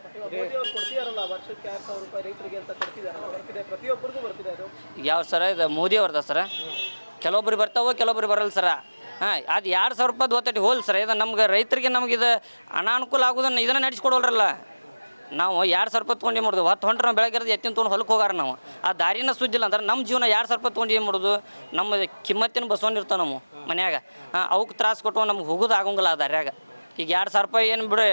ಯಾವ ಸರ ಇದು ಮೋದಿ ಅವ್ರದ ಸರ? ಕೆಲವೊಬ್ರಿಗೆ ಬರ್ತಾವೋ ಕೆಲವೊಬ್ರಿಗೆ ಬರಲ್ಲ ಸರ. ಅದು 2,000 ರೂಪಾಯಿ ಗೊತ್ತೈತಿ ಹೋಲ್ ಸರ್. ಇದು ನಮ್ಗೆ ರೈತರಿಗೆ ನಮ್ಗೆ ಇದು ಅನಾನುಕೂಲ ಆಗೋದನ್ನು ಇದನ್ನು ನಡೆಸ್ಕೊಡೋಲ್ರಲ್ಲ. ನಾವು 2,000 ರೂಪಾಯಿ ತೊಗೊಂಡು ಏನು ಮಾಡೋದು? ಹೊಂಟ್ರೆ ನಾವು ಬೆಳಗ್ಗೆ ಎತ್ತಿನ ತೊಗೊಂಡು ಹೊಲಕ್ಕೆ ಹೋಗಾರ ನಾವು. ಆ ದಾರಿನ ಸುದ್ದಿಲ್ಲ ಅಂದ್ರೆ ನಮ್ಮ ಜೀವನ 2,000 ರೂಪಾಯಿ ತೊಗೊಂಡು ಏನು ಮಾಡೋದು? ನಮ್ಮ ಕಿಮ್ಮತ್ತಿನ ಬಸವಣ್ಣಿರ್ತಾವೆ ನಮ್ಮ ಮನ್ಯಾಗ. ಅವಕ್ಕೆ ತ್ರಾಸು ಕೊಟ್ಟು ನಮ್ಗೆ ಹೋಗೋದು ಆಗಂಗಿಲ್ಲ ಆ ದಾರ್ಯಾಗ. ಈಗ 2,000 ರೂಪಾಯಿ ಏನು ಬಿಡ್ರಿ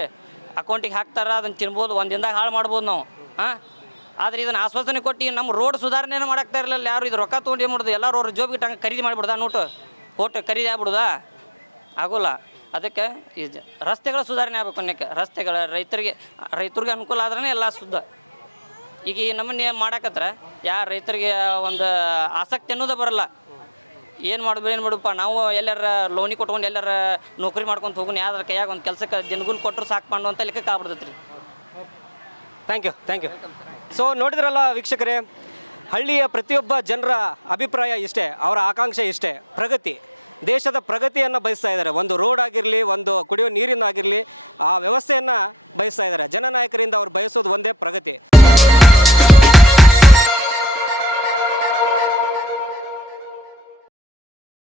ಅಕೌಂಟಿಗೆ ಹಾಕ್ತಾರ, ಅದನ್ನು ತಿನ್ಬೋದು, ಒಂದು ದಿನದಾಗ ಹಾಳು ಮಾಡ್ಬೋದು ನಾವು. ಆದರೆ ಇದನ್ನು ಆಶ್ವಾಸನೆ ಕೊಟ್ಟು ನಮ್ಮ ರೋಡ್ ಸುಧಾರಣೆಯನ್ನು ಮಾಡಾಕ್ತಾ ಇರಲಿಲ್ಲ ಯಾರು. ಇದು ರೊಕ್ಕ ತೊಗೊಂಡು ಏನು ಮಾಡೋದು? ಎಲ್ಲರೂ ಅವ್ರ ಜೋಬಿಗೆ ಟಂಗೆ ಖರೀದಿ ಮಾಡಿಬಿಡ್ದ ನೋಟು ಹೋಟು ಖರೀದಿ ಆಗ್ಬಿಡುದಾ? ಆಗೋಲ್ಲ. ಅದಕ್ಕೆ ಈ ರಸ್ತೆಗಳ ಸುಧಾರಣೆ ಆಗ್ಬೇಕು. ಅನ್ನಕ್ಕೆ ರಸ್ತೆಗಳ ರೈತರಿಗೆ ಅನುಕೂಲ ಆದ್ರೇ ಎಲ್ಲ ಶುದ್ಧ. ಈಗ ಈ ನಮ್ಮನ್ನೇ ಮಾಡಾಕತ್ರ ರೈತರಿಗೆ ಒಂದು ಆಸಕ್ತಿ ಅನ್ನೋದೇ ಬರಲ್ಲ. ಏನು ಮಾಡುದಪ್ಪ ನಾವು ಎಲ್ಲರ ಲೋನಿ ಕೊಟ್ಕೊಂಡು ಎಲ್ಲರ ನೌಕರಿ ಮಾಡ್ಕೊಂಡು ಹೋಗೋಣ, ಯಾವ್ದಾರ ಕೈಯಾಗ ಒಂದು ಕೆಲಸಕ್ಕೆ ಜನಗುಲ್ ಕೊಟ್ಟರು ಸಾಕು ಮಾಡು ಅಂತ ಲೆಕ್ಕಕ್ಕೆ ಆಗ್ಬಿಡ್ತೈತೆ ರೀ. Thank you. ಸೊ ನೋಡಿದ್ರಲ್ಲ ವೀಕ್ಷಕರೇ, ಹಳ್ಳಿಯ ಪ್ರತಿಯೊಬ್ಬ ಜನರ ಅಭಿಪ್ರಾಯ ಇಷ್ಟೇ, ಅವರ ಆಕಾಂಕ್ಷೆ ಇಷ್ಟೇ, ಪ್ರಗತಿ, ದೇಶದ ಪ್ರಗತಿಯನ್ನು ಬಯಸ್ತಾ ಇದ್ದಾರೆ. ಒಂದು ರೋಡ್ ಆಗಿರಲಿ, ಒಂದು ಕುಡಿಯೋ ನೀರಿನ ಆಗಿರಲಿ, ಆ ವ್ಯವಸ್ಥೆಯನ್ನು ಬಯಸ್ತಾ ಇದ್ದಾರೆ. ಜನನಾಯಕರಿಂದ ಅವ್ರು ಬಯಸೋದು ಒಂದೇ ಪ್ರಗತಿ.